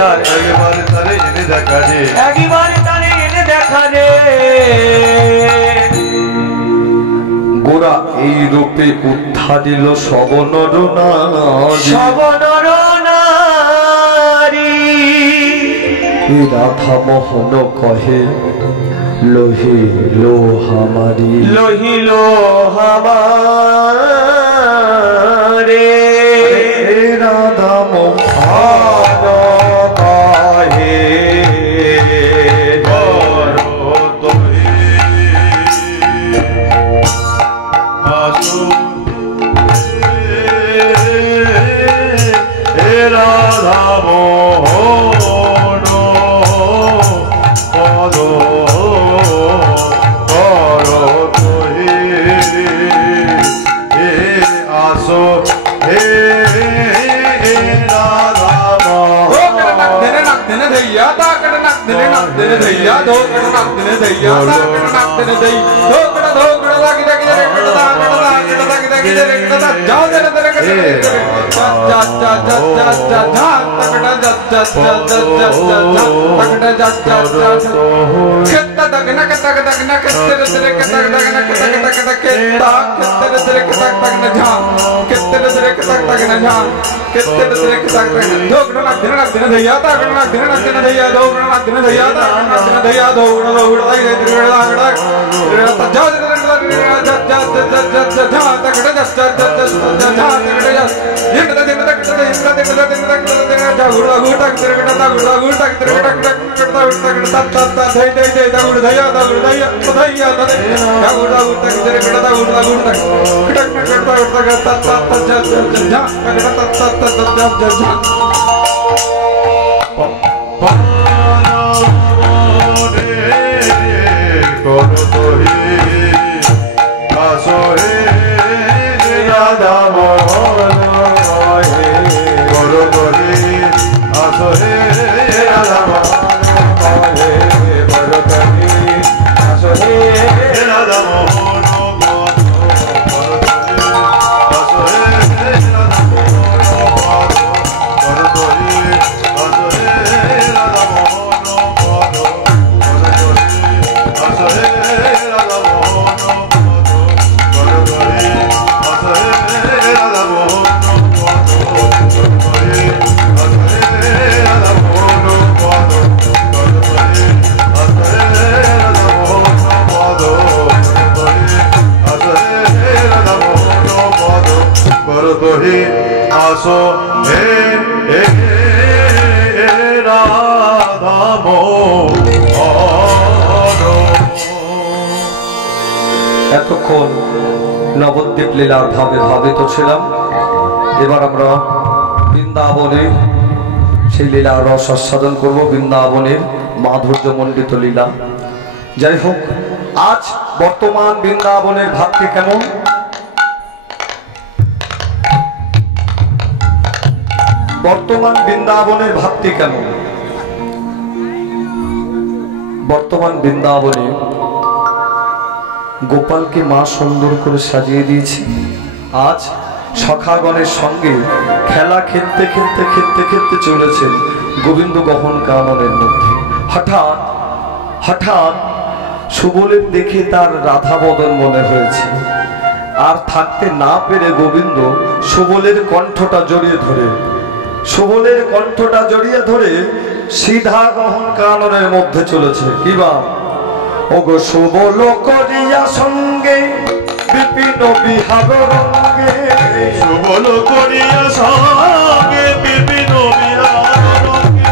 দিদার একবার তারে এনে দেখা রে একবার তারে এনে দেখা রে গোরা এই রূপে উদ্ধারিল সবনর নারী সবনর নারী এই রাধা মোহন কহে লোহে লোহামারি লোহিল হামারে রাধা মোহন কহে রাধা মোহন পদ কর আসো হে রাধা दिने दैया ताकड़ नक दिने दैया धोकड़ नक दिने दैया ताकड़ नक दिने दै धोकड़ धोकड़ लागी लागी रे कड़ ताकड़ लागी लागी रे कड़ जाओ दे रे कड़ जा जा जा जा जा जा तकड़ जा जा जा जा जा तकड़ जा जा जा कितना दगना कितना दगना कितने तेरे कितना दगना कितना कितना कितना कितने तेरे कितना दगना जा कितने तेरे कितना दगना जा कितने तेरे कितना दगना धोकड़ नक दिने दैया ताकड़ नक दिने दैया धोकड़ नक दिने दैया ताकड़ नक दिने दैया धोकड़ धोकड़ लागी रे कड़ जाओ दे रे जा जा जा जा जा जा तकड़ जा जा जा जा जा तकड़ जा ये दिन दिन तक जा गुड़ा गुड़ा तेरे कड़ ता गुड़ा गुड़ा तेरे कड़ कड़ ता ता ता ता दे दे दे ता गुड़ा दैया ता गुड़ा दैया दैया ता दे जा गुड़ा गुड़ा तेरे कड़ ता गुड़ा गुड़ा कड़ कड़ ता ता ता ता जा जा जा तकड़ ता ता ता जा जा जा রাধা মোহন করো করে আসো হে রাধা মোহন করো করে আসো হে রাধা মোহন করো করে আসো হে রাধা মোহন করো করে আসো হে রাধা মোহন করো করে আসো হে রাধা মোহন আসো হে রাধা এতক্ষণ নবদ্বীপ লীলার ভাবে ভাবিত ছিলাম। এবার আমরা বৃন্দাবনে সেই লীলার রস আস্বাদন করব, বৃন্দাবনের মাধুর্যমণ্ডিত লীলা। যাই হোক, আজ বর্তমান বৃন্দাবনের ভাবটি কেমন? বর্তমান বৃন্দাবনের ভাবটি কেমন? বর্তমান বৃন্দাবনে গোপালকে মা সুন্দর করে সাজিয়ে দিয়েছে। আজ সখাগণের সঙ্গে খেলা খেলতে খেলতে খেলতে খেলতে চলেছেন গোবিন্দ গহন কাননের মধ্যে। হঠাৎ হঠাৎ সুবলের দেখে তার রাধা বদন মনে হয়েছে। আর থাকতে না পেরে গোবিন্দ সুবলের কণ্ঠটা জড়িয়ে ধরে সিধা গহন কাননের মধ্যে চলেছে। কিবা ওগো সুবল করিয়া সঙ্গে বিপিন বিহার রঙ্গে, সুবল করিয়া সঙ্গে বিপিন বিহার রঙ্গে,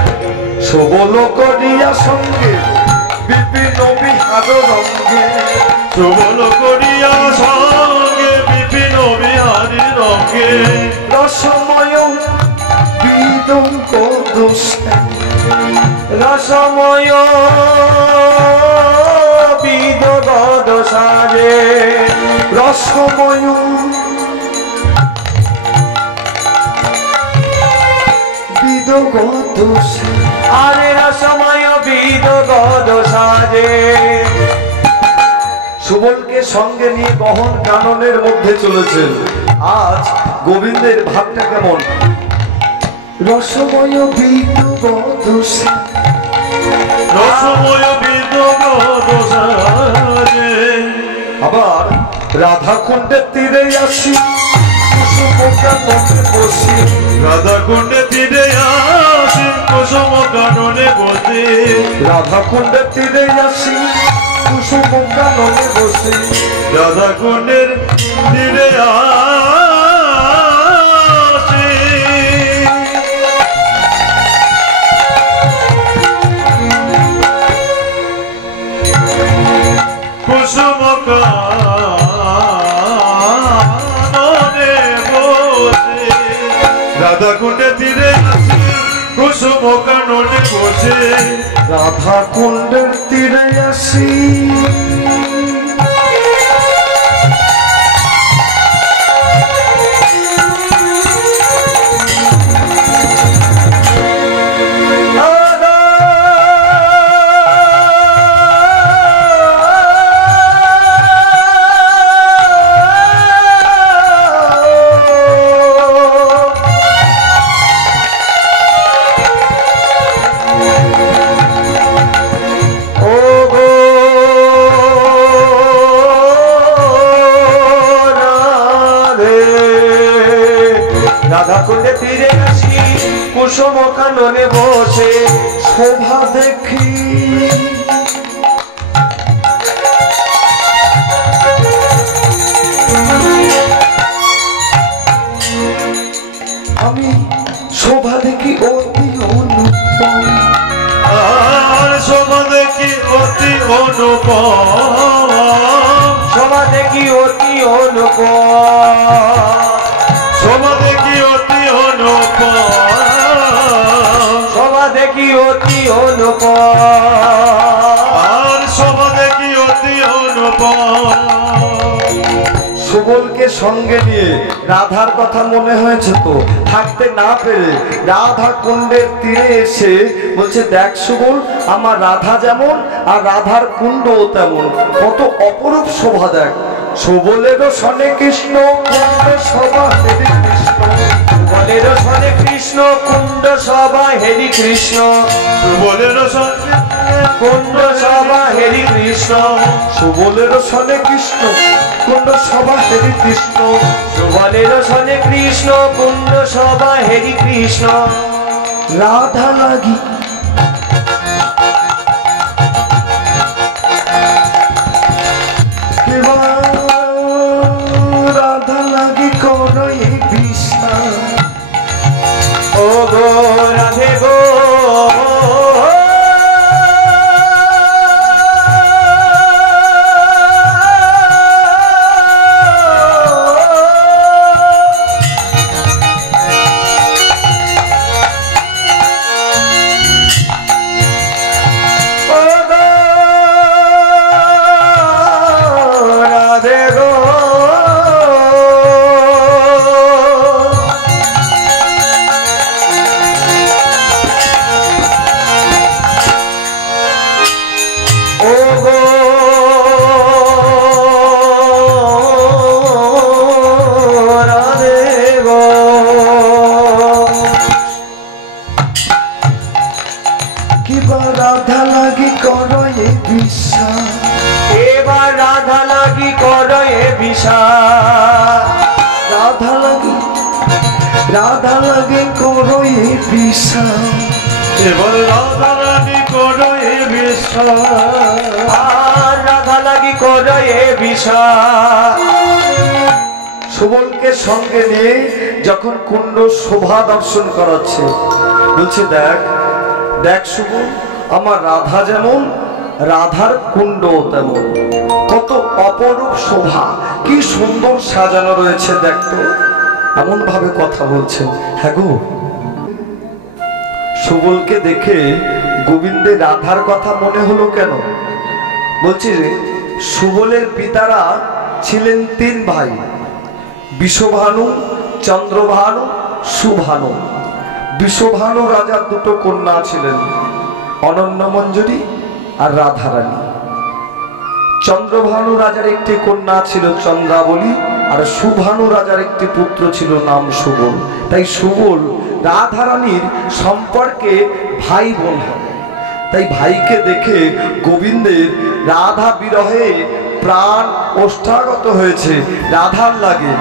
সুবল করিয়া সঙ্গে বিপিন বিহার রঙ্গে, সুবল করিয়া সঙ্গে বিপিন বিহারী রঙ্গে, রসময় বিদঙ্গ দোষে, রসময় বিদগদ সাজে, রসময় বিদঙ্গ দোষে, আরে রসময় বিদগদ সাজে। সুবলকে সঙ্গে নিয়ে গহন কাননের মধ্যে চলেছেন। আজ গোবিন্দের ভাবটা কেমন? রসময় বিদুবদশা রসময় বিদুবদশারে আবার রাধা কুণ্ডের তীরে আসি কুসুম কাননে বসি রাধা কুণ্ডে তীরে আসি কুসুম কাননে বসে রাধা কুণ্ডের তীরে আসি কুসুম কাননে বসি রাধা কুণ্ডের তীরে আসি কুসুম কাননে বসে রাধা কুণ্ডে তীরে আসি কুসুম কাননে বসে রাধা কুণ্ডের তীরে আসি রাধা কুণ্ডে তীরে আসি কুসুম কাননে বসে শোভা দেখি আমি শোভা দেখি অতি অনুপম আর শোভা দেখি অতি অনুপম শোভা দেখি অতি অনুপম শোভা দেখি অতি অনুপম শোভা দেখি অতি অনুপম আর শোভা দেখি অতি অনুপম সুবলকে সঙ্গে নিয়ে রাধার কথা মনে হয়েছে তো থাকতে না পেরে রাধা কুণ্ডের তীরে এসে বলছে দেখ সুবল আমার রাধা যেমন আর রাধার কুণ্ডও তেমন কত অপরূপ শোভা দেখ সুবলেরও সনে কৃষ্ণ কুণ্ড সভা হেরি কৃষ্ণ সুবলেরও সনে কৃষ্ণ কুণ্ড সভা হেরি কৃষ্ণ সুবলের সঙ্গে কুণ্ড সভা হেরি কৃষ্ণ সুবলেরও সনে কৃষ্ণ কুণ্ড সভা হেরি কৃষ্ণ সুবলেরও সনে কৃষ্ণ কুণ্ড সভা হেরি কৃষ্ণ রাধা লাগি রাধা লাগি করো এই বিশ্বাস ও গো রাধে গো রাধা লাগি করো এ বিশ্বাস এবার রাধা লাগি করো এ বিশ্বাস রাধা লাগি করো এ বিশ্বাস এবার রাধা রানী করো এ বিশ্বাস আর রাধা লাগি করো এ বিশ্বাস সুবলকে সঙ্গে নিয়ে যখন কুণ্ড শোভা দর্শন করাচ্ছে বলছে দেখ দেখ সুবল আমার রাধা যেমন রাধার কুণ্ড তেমন কত অপরূপ শোভা কি সুন্দর সাজানো রয়েছে দেখতো এমন ভাবে কথা বলছেন হ্যাঁ গো সুবলকে দেখে গোবিন্দের রাধার কথা মনে হলো কেন বলছি সুবলের পিতারা ছিলেন তিন ভাই বিষভানু চন্দ্রভানু সুভানু বিষভানু রাজার দুটো কন্যা ছিলেন অনন্যমঞ্জরি আর রাধারানী চন্দ্রভানু রাজার একটি কন্যা ছিল চন্দ্রাবলী আর সুভানু রাজার একটি পুত্র ছিল, নাম সুবল। তাই সুবল রাধারানীর সম্পর্কে ভাই বোন হয়। তাই ভাইকে দেখে গোবিন্দের রাধা বিরহে প্রাণ ওষ্ঠাগত হয়েছে, রাধার লাগে।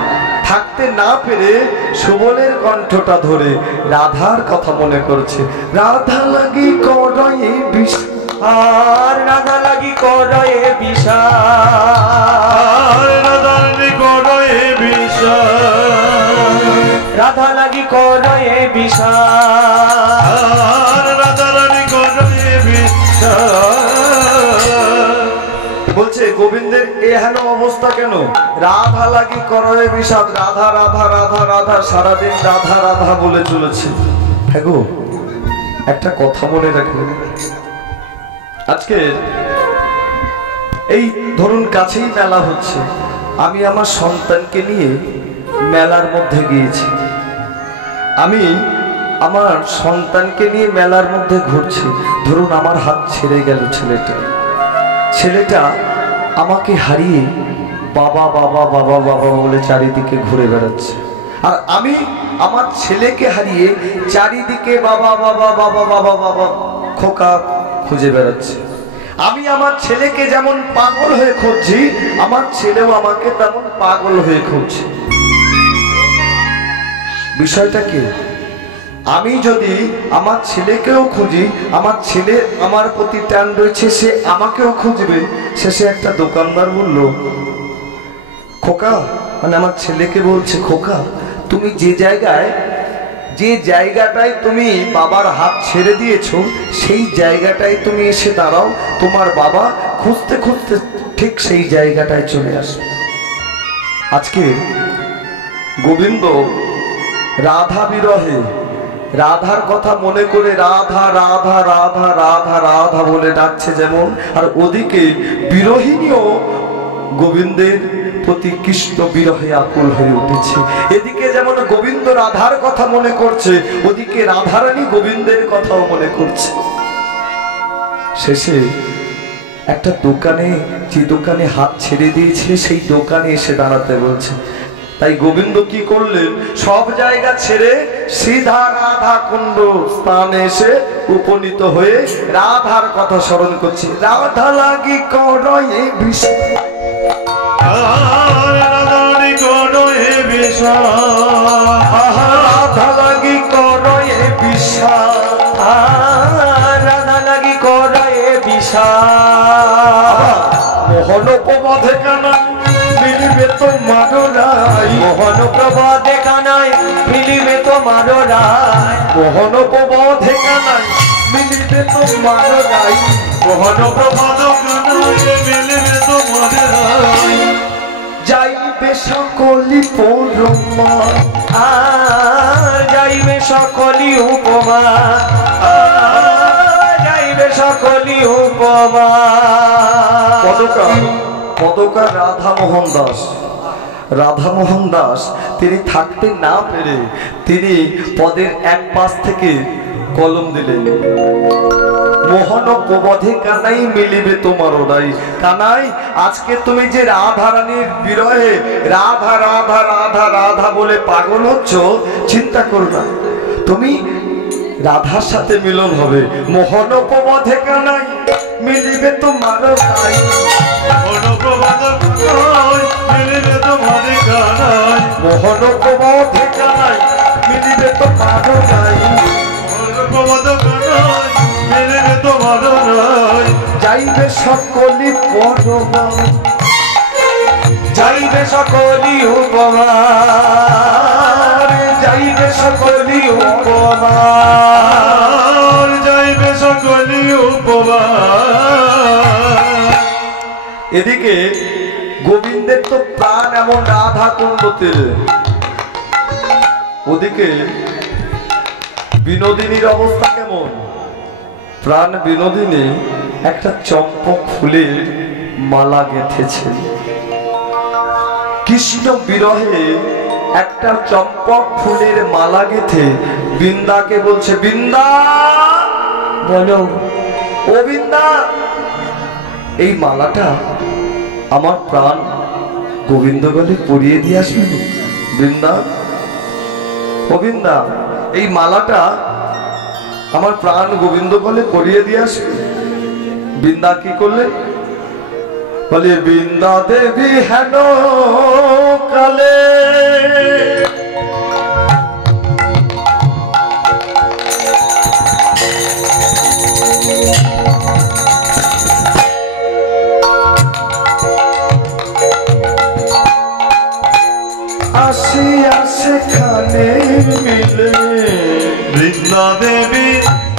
থাকতে না পেরে সুবলের কণ্ঠটা ধরে রাধার কথা মনে করছে। রাধা লাগি করয়ে আর রাধা লাগি করয়ে বিষাদ, রাধা লাগি করয়ে বিষাদ, রাধা লাগি করয়ে বিষাদ, রাধা লাগি করয়ে বিষাদ। বলছে গোবিন্দের এহেন অবস্থা কেন? রাধা লাগি করয়ে বিষাদ, রাধা রাধা রাধা রাধা, সারাদিন রাধা রাধা বলে চলেছে। হ্যাঁ গো, একটা কথা মনে রাখবেন, আজকে এই ধরুন কাছেই মেলা হচ্ছে, আমি আমার সন্তানকে নিয়ে মেলার মধ্যে গিয়েছি। আমি আমার সন্তানকে নিয়ে মেলার মধ্যে ঘুরছি। ধরুন আমার হাত ছেড়ে গেল ছেলেটা আমাকে হারিয়ে বাবা বাবা বাবা বাবা বলে চারিদিকে ঘুরে বেড়াচ্ছে। আর আমি আমার ছেলেকে হারিয়ে চারিদিকে বাবা বাবা বাবা বাবা বাবা খোকা খুঁজে বেড়াচ্ছে। আমি আমার ছেলেকে যেমন পাগল হয়ে খুঁজছি, আমার ছেলেও আমাকে তেমন পাগল হয়ে খুঁজছে। বিষয়টা কি? আমি যদি আমার ছেলেকেও খুঁজি, আমার ছেলে আমার প্রতি টান রয়েছে, সে আমাকেও খুঁজবে। শেষে একটা দোকানদার বলল, খোকা, মানে আমার ছেলেকে বলছে, খোকা তুমি যে জায়গাটায় তুমি বাবার হাত ছেড়ে দিয়েছো, সেই জায়গাটায় তুমি এসে দাঁড়াও, তোমার বাবা খুঁজতে খুঁজতে ঠিক সেই জায়গাটায় চলে আসবে। আজকে গোবিন্দ রাধা বিরহে রাধার কথা মনে করে রাধা রাধা রাধা রাধা রাধা বলে ডাকছে যেমন, আর ওদিকে বিরহিনীও গোবিন্দের প্রতি কৃষ্ণ বিরহে আকুল হয়ে উঠেছে। এদিকে যেমন গোবিন্দ রাধার কথা মনে করছে, ওদিকে রাধারানী গোবিন্দের কথাও মনে করছে। শেষে একটা দোকানে, যে দোকানে হাত ছেড়ে দিয়েছিল, সেই দোকানে এসে দাঁড়াতে বলছে। তাই গোবিন্দ কি করলেন? সব জায়গা ছেড়ে সিধা রাধা কুণ্ড স্থানে এসে উপনীত হয়ে রাধার কথা স্মরণ করছে। রাধা লাগি করয়ে বিষাদ, রাধা লাগি করয়ে বিষাদ, রাধা লাগি করয়ে বিষাদ, রাধা লাগি করয়ে বিষাদ, মোহন প্রবধে কানা মিলিবে তোমার রায়, মোহন প্রবধে কানাই মিলিবে তোমার রায়, মোহন প্রবধে কানাই মিলিবে তোমার রায়, মোহন প্রভাত কানায় মিলিবে তোমার রায়। যাইবে সকলি পরমা, যাইবে সকলি উপমা, যাইবে সকলি উপমা। পদকার রাধামোহন দাস তিনি থাকতে না পেরে তিনি পদের এক পাশ থেকে কলম দিলেন, মোহন প্রবধে কানাই মিলিবে তোমার রাই। কানাই, আজকে তুমি যে রাধারানীর বিরহে রাধা রাধা রাধা রাধা বলে পাগল হচ্ছ, চিন্তা করো না, তুমি রাধার সাথে মিলন হবে। মোহন প্রবধে কানাই মিলিবে তোমার রাই, মোহন প্রভাত কানায় মিলিবে তোমার কানায়, মোহন প্রবধে কানাই মিলিবে তোমার রাই, মোহন প্রভাত কানায় মিলিবে তোমার রায়। যাইবে সকলি পরমা, যাইবে সকলি উপমা, যাইবে সকলি উপমা, যাইবে সকলি উপমা। এদিকে গোবিন্দের তো প্রাণ এমন রাধা কুণ্ডতে, ওদিকে বিনোদিনীর অবস্থা কেমন? প্রাণ বিনোদিনী একটা চম্পক ফুলের মালা গেঁথেছে। কৃষ্ণ বিরহে একটা চম্পক ফুলের মালা গেঁথে বৃন্দাকে বলছে, বৃন্দা বলো ও বৃন্দা, এই মালাটা আমার প্রাণ গোবিন্দ গলে পরিয়ে দিয়ে আসবে। বৃন্দা, ও বৃন্দা, এই মালাটা আমার প্রাণ গোবিন্দ গলে পরিয়ে দিয়ে আসবে। বৃন্দা কি করলে? বলে বৃন্দা দেবী হেন কালে আসিয়া সেখানে মিলে বৃন্দা দেবী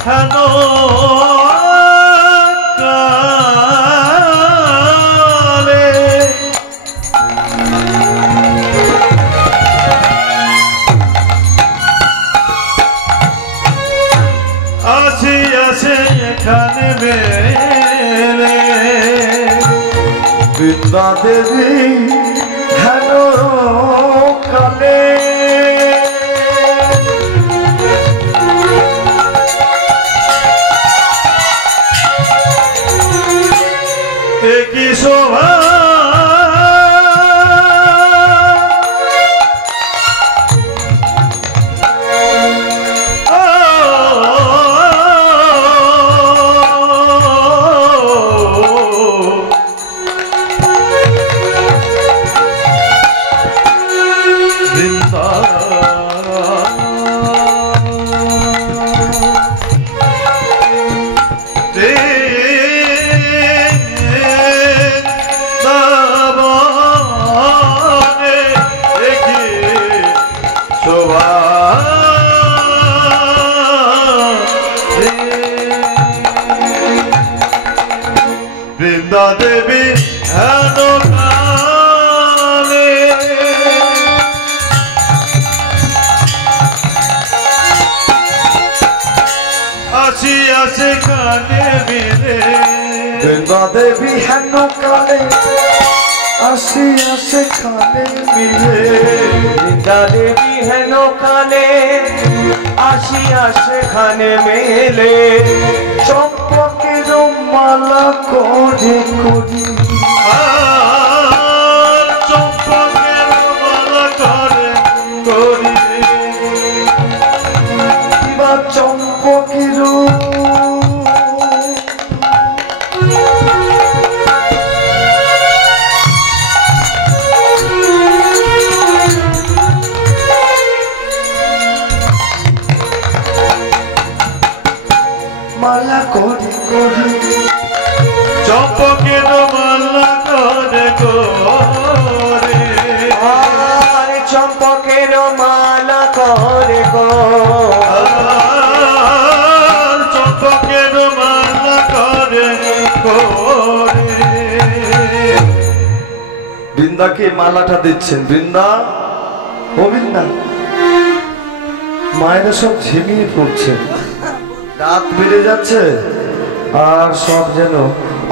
হেন কালে আসিয়া সেখানে মেলে বৃন্দা দেবী হেন কালে কি শোভা বৃন্দা দেবী হেন কালে আসিয়া সেখানে মিলে বৃন্দা দেবী হেন কালে আসিয়া সেখানে মিলে বৃন্দা দেবী হেন কালে আসিয়া সেখানে মেলে চম্পকের মালা করে করি চম্পকের মালা করে করি কিবা চম্পকের মালা করে করি চম্পকের মালা করে করে আর চম্পকের মালা করে গো চম্পকের মালা করে করে বৃন্দাকে মালাটা দিচ্ছেন। বৃন্দা, ও বৃন্দা, মায়েরা সব ঝিমিয়ে পড়ছে, রাত বেড়ে যাচ্ছে, আর সব যেন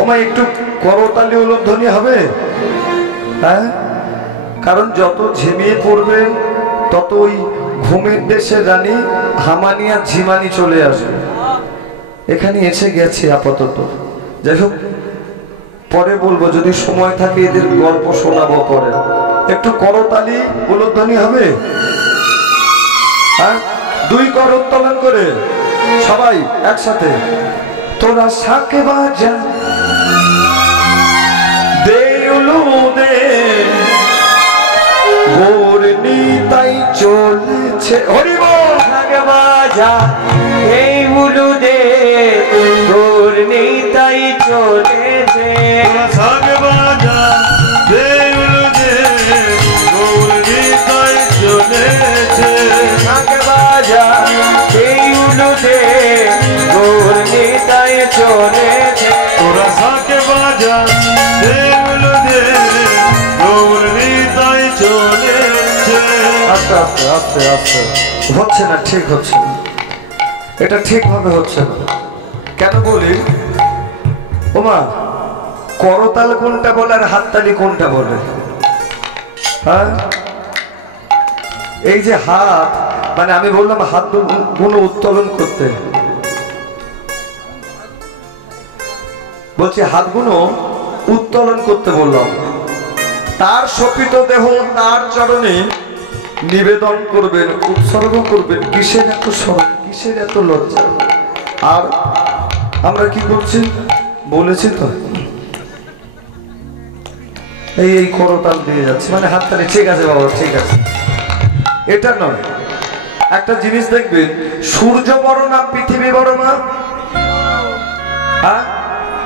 ওমা একটু করতালি উলধ্বনি হবে, হ্যাঁ? কারণ যত ঝিমিয়ে পড়বেন তত ওই ঘুমের দেশে রানী হামানিয়া ঝিমানি চলে আসবে। এখানে এসে গেছে আপাতত, যাই হোক পরে বলবো, যদি সময় থাকে এদের গল্প শোনাবো পরে। একটু করতালি উলধ্বনি হবে, হ্যাঁ? দুই কর উত্তোলন করে সবাই একসাথে। তোরা শাকে বাজা দে উলু দে, গোর নিতাই চলেছে, হরি বল। শাকে বাজা এই উলু দে, গোর নিতাই চলেছে। শাক বাজা দেউল দে গৌর নিতাই চলেছে। শাকে বাজা এই উলু দে, গোর নিতাই চলেছে। তোরা শাক বাজা দেউল দে গৌর নিতাই চলেছে। আস্তে আস্তে আস্তে আস্তে হচ্ছে না, ঠিক হচ্ছে না, এটা ঠিকভাবে হচ্ছে না। কেন বলি ওমা, করতাল কোনটা বলে আর হাততালি কোনটা বলে? হ্যাঁ, এই যে হাত, মানে আমি বললাম হাত গুলো উত্তোলন করতে, বলছি হাতগুলো উত্তোলন করতে বললাম। তার শোপিত দেহ তার চরণে নিবেদন করবেন, উৎসর্গ করবেন। কিসের এত শরম, কিসের এত লজ্জা? আর আমরা কি করছি বলেছি তো, এই করতাল দিয়ে যাচ্ছে, মানে হাততালি। ঠিক আছে বাবা, ঠিক আছে, এটা নয়। একটা জিনিস দেখবেন, সূর্য বড় না পৃথিবী বড়? মা, হ্যাঁ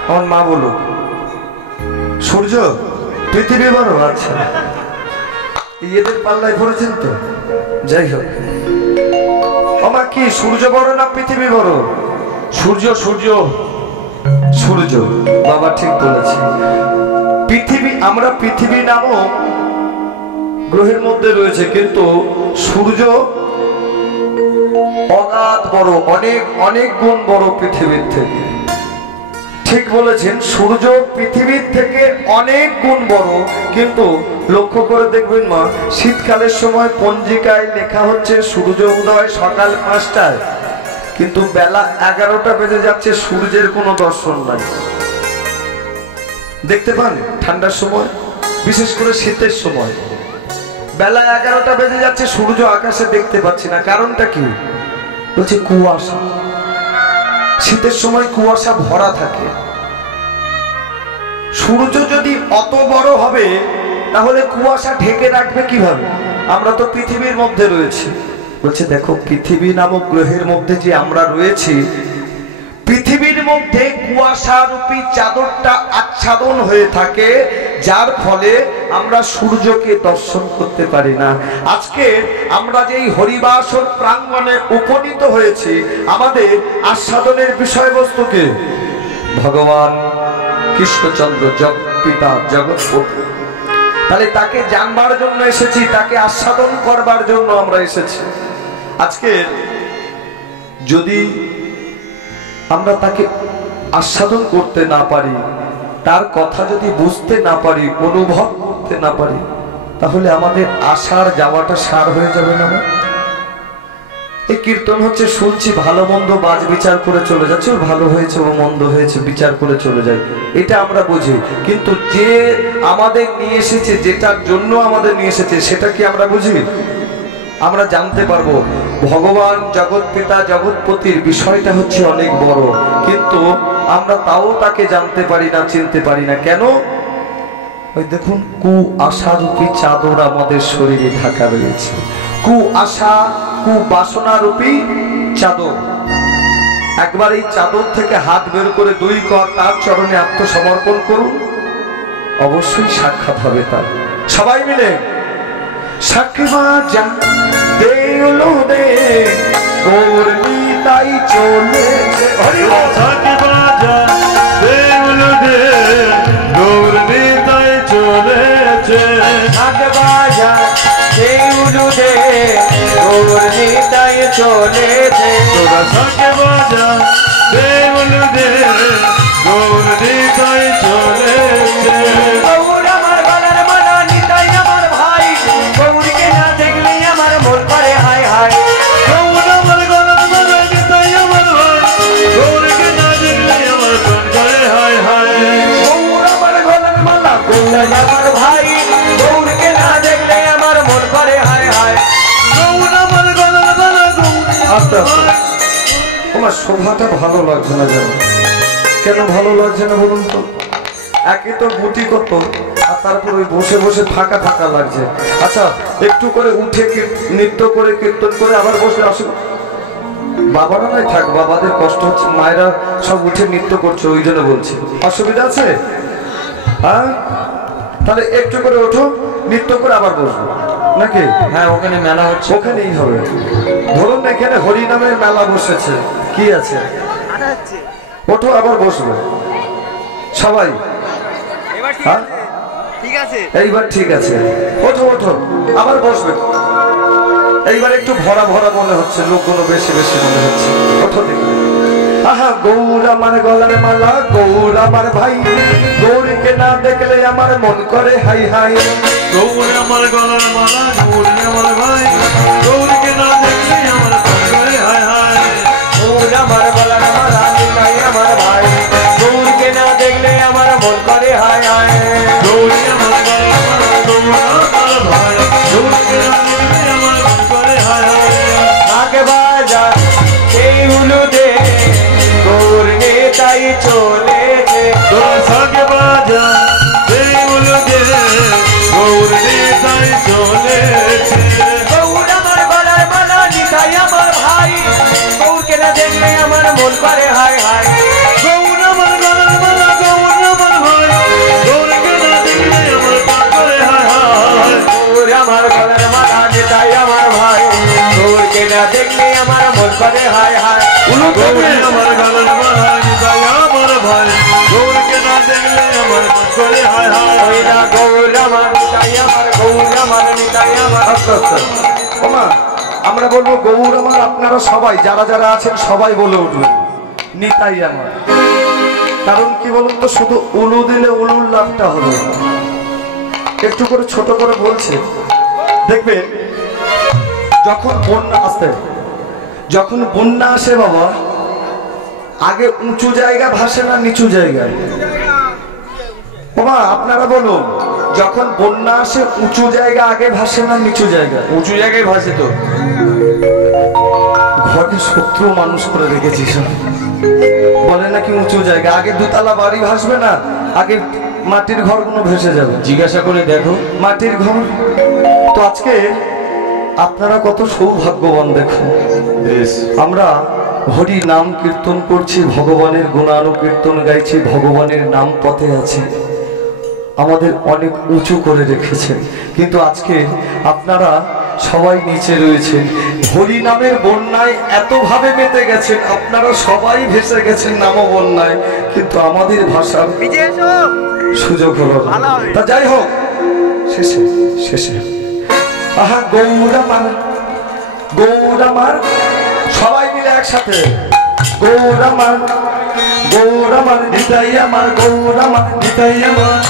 আমার মা বলো, সূর্য পৃথিবী বড়? আচ্ছা, এদের পাল্লায় পড়েছেন তো। যাই হোক, আমার কি সূর্য বড় না পৃথিবী বড়? সূর্য, সূর্য, সূর্য। বাবা ঠিক বলেছে। পৃথিবী, আমরা পৃথিবী নামক গ্রহের মধ্যে রয়েছে, কিন্তু সূর্য অগাধ বড়, অনেক অনেক গুণ বড় পৃথিবীর থেকে। ঠিক বলেছেন, সূর্য পৃথিবীর থেকে অনেক গুণ বড়। কিন্তু লক্ষ্য করে দেখবেন মা, শীতকালের সময় পঞ্জিকায় লেখা হচ্ছে সূর্য উদয় সকাল 5টায়, কিন্তু বেলা 11টা বেজে যাচ্ছে, সূর্যের কোনো দর্শন নাই। দেখতে পান ঠান্ডার সময়, বিশেষ করে শীতের সময় বেলা 11টা বেজে যাচ্ছে, সূর্য আকাশে দেখতে পাচ্ছি না। কারণটা কি? বলছে কুয়াশা। শীতের সময় কুয়াশা ভরা থাকে। সূর্য যদি অত বড় হবে, তাহলে কুয়াশা ঢেকে রাখবে কিভাবে? আমরা তো পৃথিবীর মধ্যে রয়েছি। বলছে দেখো, পৃথিবী নামক গ্রহের মধ্যে যে আমরা রয়েছি, পৃথিবীর মধ্যে কুয়াশারূপী চাদরটা আচ্ছাদন হয়ে থাকে, যার ফলে আমরা সূর্যকে দর্শন করতে পারি না। আজকে আমরা যেই হরিবাসর প্রাঙ্গণে উপনীত হয়েছি, আমাদের আস্বাদনের বিষয়বস্তুকে ভগবান কৃষ্ণচন্দ্র, জগৎপিতা, জগৎপতি। তাহলে তাকে জানবার জন্য এসেছি, তাকে আস্বাদন করবার জন্য আমরা এসেছি। আজকে যদি আমরা তাকে আস্বাদন করতে না পারি, তার কথা যদি বুঝতে না পারি, অনুভব করতে না পারি, তাহলে আমাদের আসার যাওয়াটা সার হয়ে যাবে না? এই কীর্তন হচ্ছে, শুনছি, ভালো মন্দ বাজ বিচার করে চলে যাচ্ছে, ও ভালো হয়েছে ও মন্দ হয়েছে বিচার করে চলে যায়, এটা আমরা বুঝি। কিন্তু যে আমাদের নিয়ে এসেছে, যেটার জন্য আমাদের নিয়ে এসেছে, সেটা কি আমরা বুঝি? আমরা জানতে পারবো ভগবান জগৎপিতা, জগৎপতির বিষয়টা হচ্ছে অনেক বড়, কিন্তু আমরা তাও তাকে জানতে পারি না, চিনতে পারি না। কেন? ওই দেখুন, কু আশারূপী চাদর আমাদের শরীরে ঢাকা রয়েছে। কু আশা, কু বাসনারূপী চাদর। একবার এই চাদর থেকে হাত বের করে 2 কর তার চরণে আত্মসমর্পণ করুন, অবশ্যই সাক্ষাৎ হবে তার। সবাই মিলে সাক্ষী বাজা দেউলো দে, গৌরী তাই চলেছে। সাক্ষী বাজা দেউলো দে, গৌরী তাই চলেছে। সাক্ষী বাজা দেউলো দে, গৌরী তাই চলেছে। তোরা সাক্ষী বাজা দেউলো দে, গৌরী তাই চলেছে। গৌর আমার গলার মালা, নিতাই আমার ভাই, গৌরীকে না দেখলে আমার মন করে হায় হায়। গৌর আমার গলার মালা, নিতাই আমার ভাই, গৌরীকে না দেখলে আমার মন করে হায় হায়। গৌর আমার গলার মালা, গৌর আমার ভাই, গৌরীকে না দেখলে আমার মন করে হায় হায়। গৌর আমার গলার মালা, আস্তে আস্তে, তোমার শোভাটা ভালো লাগছে না। যেন কেন ভালো লাগছে না বলুন তো? একই তো গুটি কত, আর তারপর ওই বসে বসে ফাঁকা ফাঁকা লাগছে। আচ্ছা, একটু করে উঠে নৃত্য করে, কীর্তন করে আবার বসে আসুন। বাবারা নাই থাক, বাবাদের কষ্ট হচ্ছে, মায়েরা সব উঠে নৃত্য করছে, ওই জন্য বলছি। অসুবিধা আছে? হ্যাঁ, তাহলে একটু করে ওঠো, নৃত্য করে আবার বসবো নাকি? হ্যাঁ, ওখানে মেলা হচ্ছে, ওখানেই হবে। ধরুন এখানে হরি নামের মেলা বসেছে, কি আছে, ওঠো আবার বসবে সবাই। হ্যাঁ, এইবার ঠিক আছে, ওঠো ওঠো আবার বসবে। এইবার একটু ভরা ভরা মনে হচ্ছে, লোকগুলো বেশি বেশি মনে হচ্ছে। ওঠো দেখি। আহা, গৌর আমার গলার মালা, গৌর আমার ভাই, গৌরীকে না দেখলে আমার মন করে হাই হাই। গৌর আমার গলার মালা, গৌরী আমার ভাই, গৌরীকে না দেখলে আমার মন করে হায় হায়। গৌর আমার গলার মালা, নিতাই আমার ভাই, গৌরীকে না দেখলে আমার মন করে হায় হায়। গৌরী আমার গলার মালা, করে হায় হায় গৌর আমার গলার মালা নিতাই আমার ভাই গৌরকে না দেখলে আমার মন করে হায় হায় ওই না গৌর আমার নিতাই আমার গৌর আমার নিতাই আমার আস্তে আস্তে ওমা আমরা বলবো গৌর আমার, আপনারা সবাই যারা যারা আছেন সবাই বলে উঠবেন নিতাই আমার। কারণ কি বলুন তো, শুধু উলু দিলে উলুর লাভটা হবে, একটু করে ছোট করে বলছে। দেখবেন যখন বন্যা আসে, যখন বন্যা আসে বাবা, আগে উঁচু জায়গা ভাসে না নিচু জায়গায়? বাবা আপনারা বলুন, যখন বন্যা আসে উঁচু জায়গা আগে ভাসে না নিচু জায়গা? উঁচু জায়গায় ভাসে তো। ঘরে শত্রু মানুষ করে রেখেছিস, বলে নাকি উঁচু জায়গা আগে দুতলা বাড়ি ভাসবে না, আগে মাটির ঘরগুলো ভেসে যাবে। জিজ্ঞাসা করে দেখো মাটির ঘর। তো আজকে আপনারা কত সৌভাগ্যবান দেখুন, আমরা হরি নাম কীর্তন করছি, ভগবানের গুণানুকীর্তন গাইছি, ভগবানের নাম পথে আছি, আমাদের অনেক উঁচু করে রেখেছেন। কিন্তু আজকে আপনারা সবাই নিচে রয়েছেন, হরি নামের বন্যায় এতভাবে মেতে গেছেন, আপনারা সবাই ভেসে গেছেন নাম বন্যায়, কিন্তু আমাদের ভাষার সুযোগ হলো না। তা যাই হোক, শেষে শেষে আহা গৌর আমার, গৌর আমার, সবাই মিলে একসাথে গৌর আমার, গৌর আমার নিতাই আমার, গৌর আমার নিতাই আমার,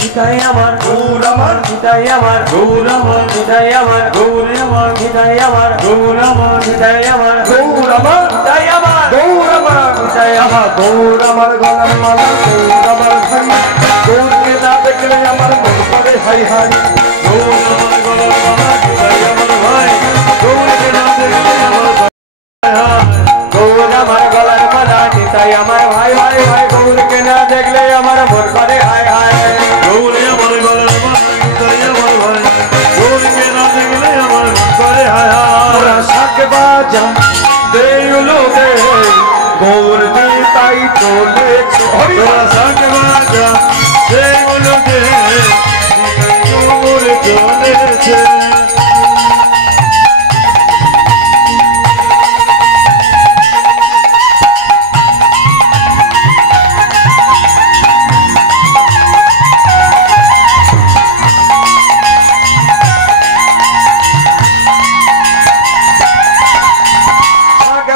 নিতাই আমার গৌর আমার, নিতাই আমার গৌর আমার, নিতাই আমার গৌর আমার, নিতাই আমার গৌর আমার, নিতাই আমার গৌর আমার, নিতাই আমার গৌর আমার, নিতাই আমার গৌর আমার গলার মালা, গৌর আমার ভাই, গৌরকে না দেখলে আমার মন করে হাই হাই, গৌর আমার গলার মালা নিতাই আমার ভাই গৌরকে না দেখলে আমার মন করে হায় হায় গৌর আমার গলার মালা নিতাই আমার ভাই ভাই ভাই গৌরকে না দেখলে আমার মন করে হায় হায় গৌর আমার গলার মালা নিতাই আমার ভাই গৌরকে না দেখলে আমার মন করে হায় হায় তোরা শাক বাজা দেউলো দে, গৌর নিতাই চলেছে হরি তোরা শাক বাজা সেগুলো দে নিতাই গৌর চলেছে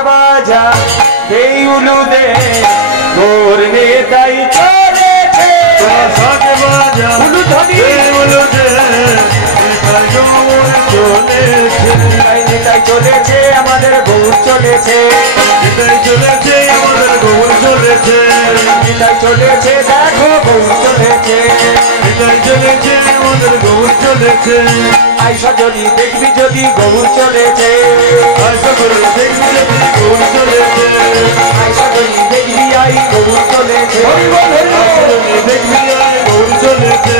বাজা দেউলু দে গৌর নিতাই চলেছে তোরা শাক বাজা উলু ধ্বনি সেগুলো দে নিতাই গৌর চলেছে নিতাই নিতাই চলেছে আমাদের গৌর চলেছে নিতাই চলেছে আমাদের গৌর চলেছে নিতাই চলেছে দেখো গৌর চলেছে নিতাই চলেছে আমাদের গৌর চলেছে আইসা যদি দেখবি যদি গৌর চলেছে আশা করে দেখবি যদি গৌর চলেছে আইসা যদি দেখবি আই গৌর চলেছে আশা করে দেখবি আয় গৌর চলেছে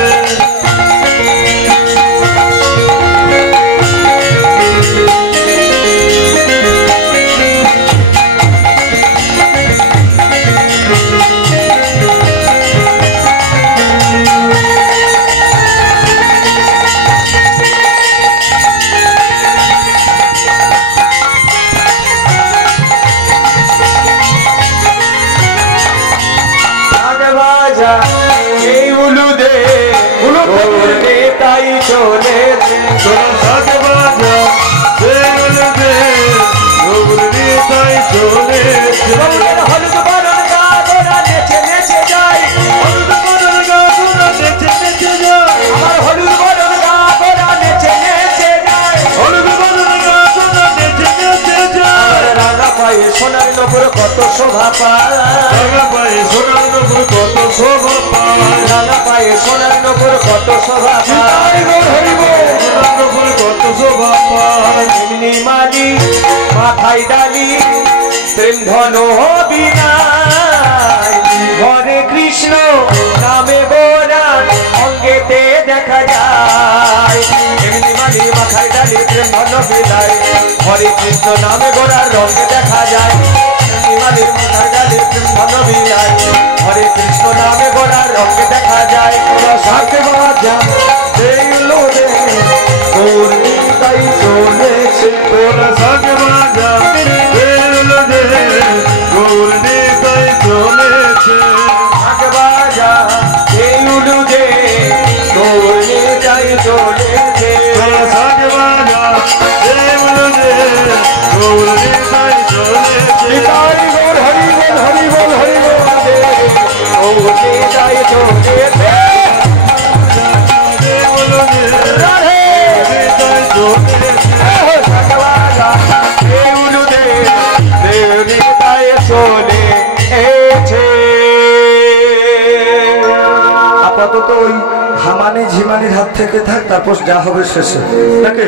বাজা এই উলু দে গৌর নিতাই চলেছে তোরা শাক বাজা সেগুলো দে গৌর নিতাই চলেছে গৌরের হলুদ বরণ গা তোরা নেচে নেচে যাই হলুদ বরণ গা তোরা নেচে নেচে যায় আমার হলুদ বরণ গা তোরা নেচে নেচে যাই হলুদ বরণ গা তোরা নেচে নেচে যায় রাঙা পায়ে সোনার নপুর কত শোভা পায় রাঙা পায়ে সোনার নপুর কত শোভা পায় রাঙা পায়ে সোনার নপুর কত শোভা পায় সোনার নপুর কত শোভা পায় এমনি মালি মাথায় ডালি প্রেম ধন বিনায় হরে কৃষ্ণ নামে বোরান অঙ্গেতে দেখা যায় এমনি মালি মাথায় ডালি প্রেম ধন বিনায় হরে কৃষ্ণ নামে গোড়ার রঙে দেখা যায় এমনি মালি মাথায় ডালি প্রেম ধন বিনায় হরে কৃষ্ণ নামে গোড়ার রঙে দেখা যায় তোরা শাক বাজা দেউলো দে, গৌর নিতাই চলেছে তোরা শাক বাজা নিতাই চলেছে আপাতত ওই হামানি ঝিমানির হাত থেকে থাক, তারপর যা হবে শেষে, নাকি?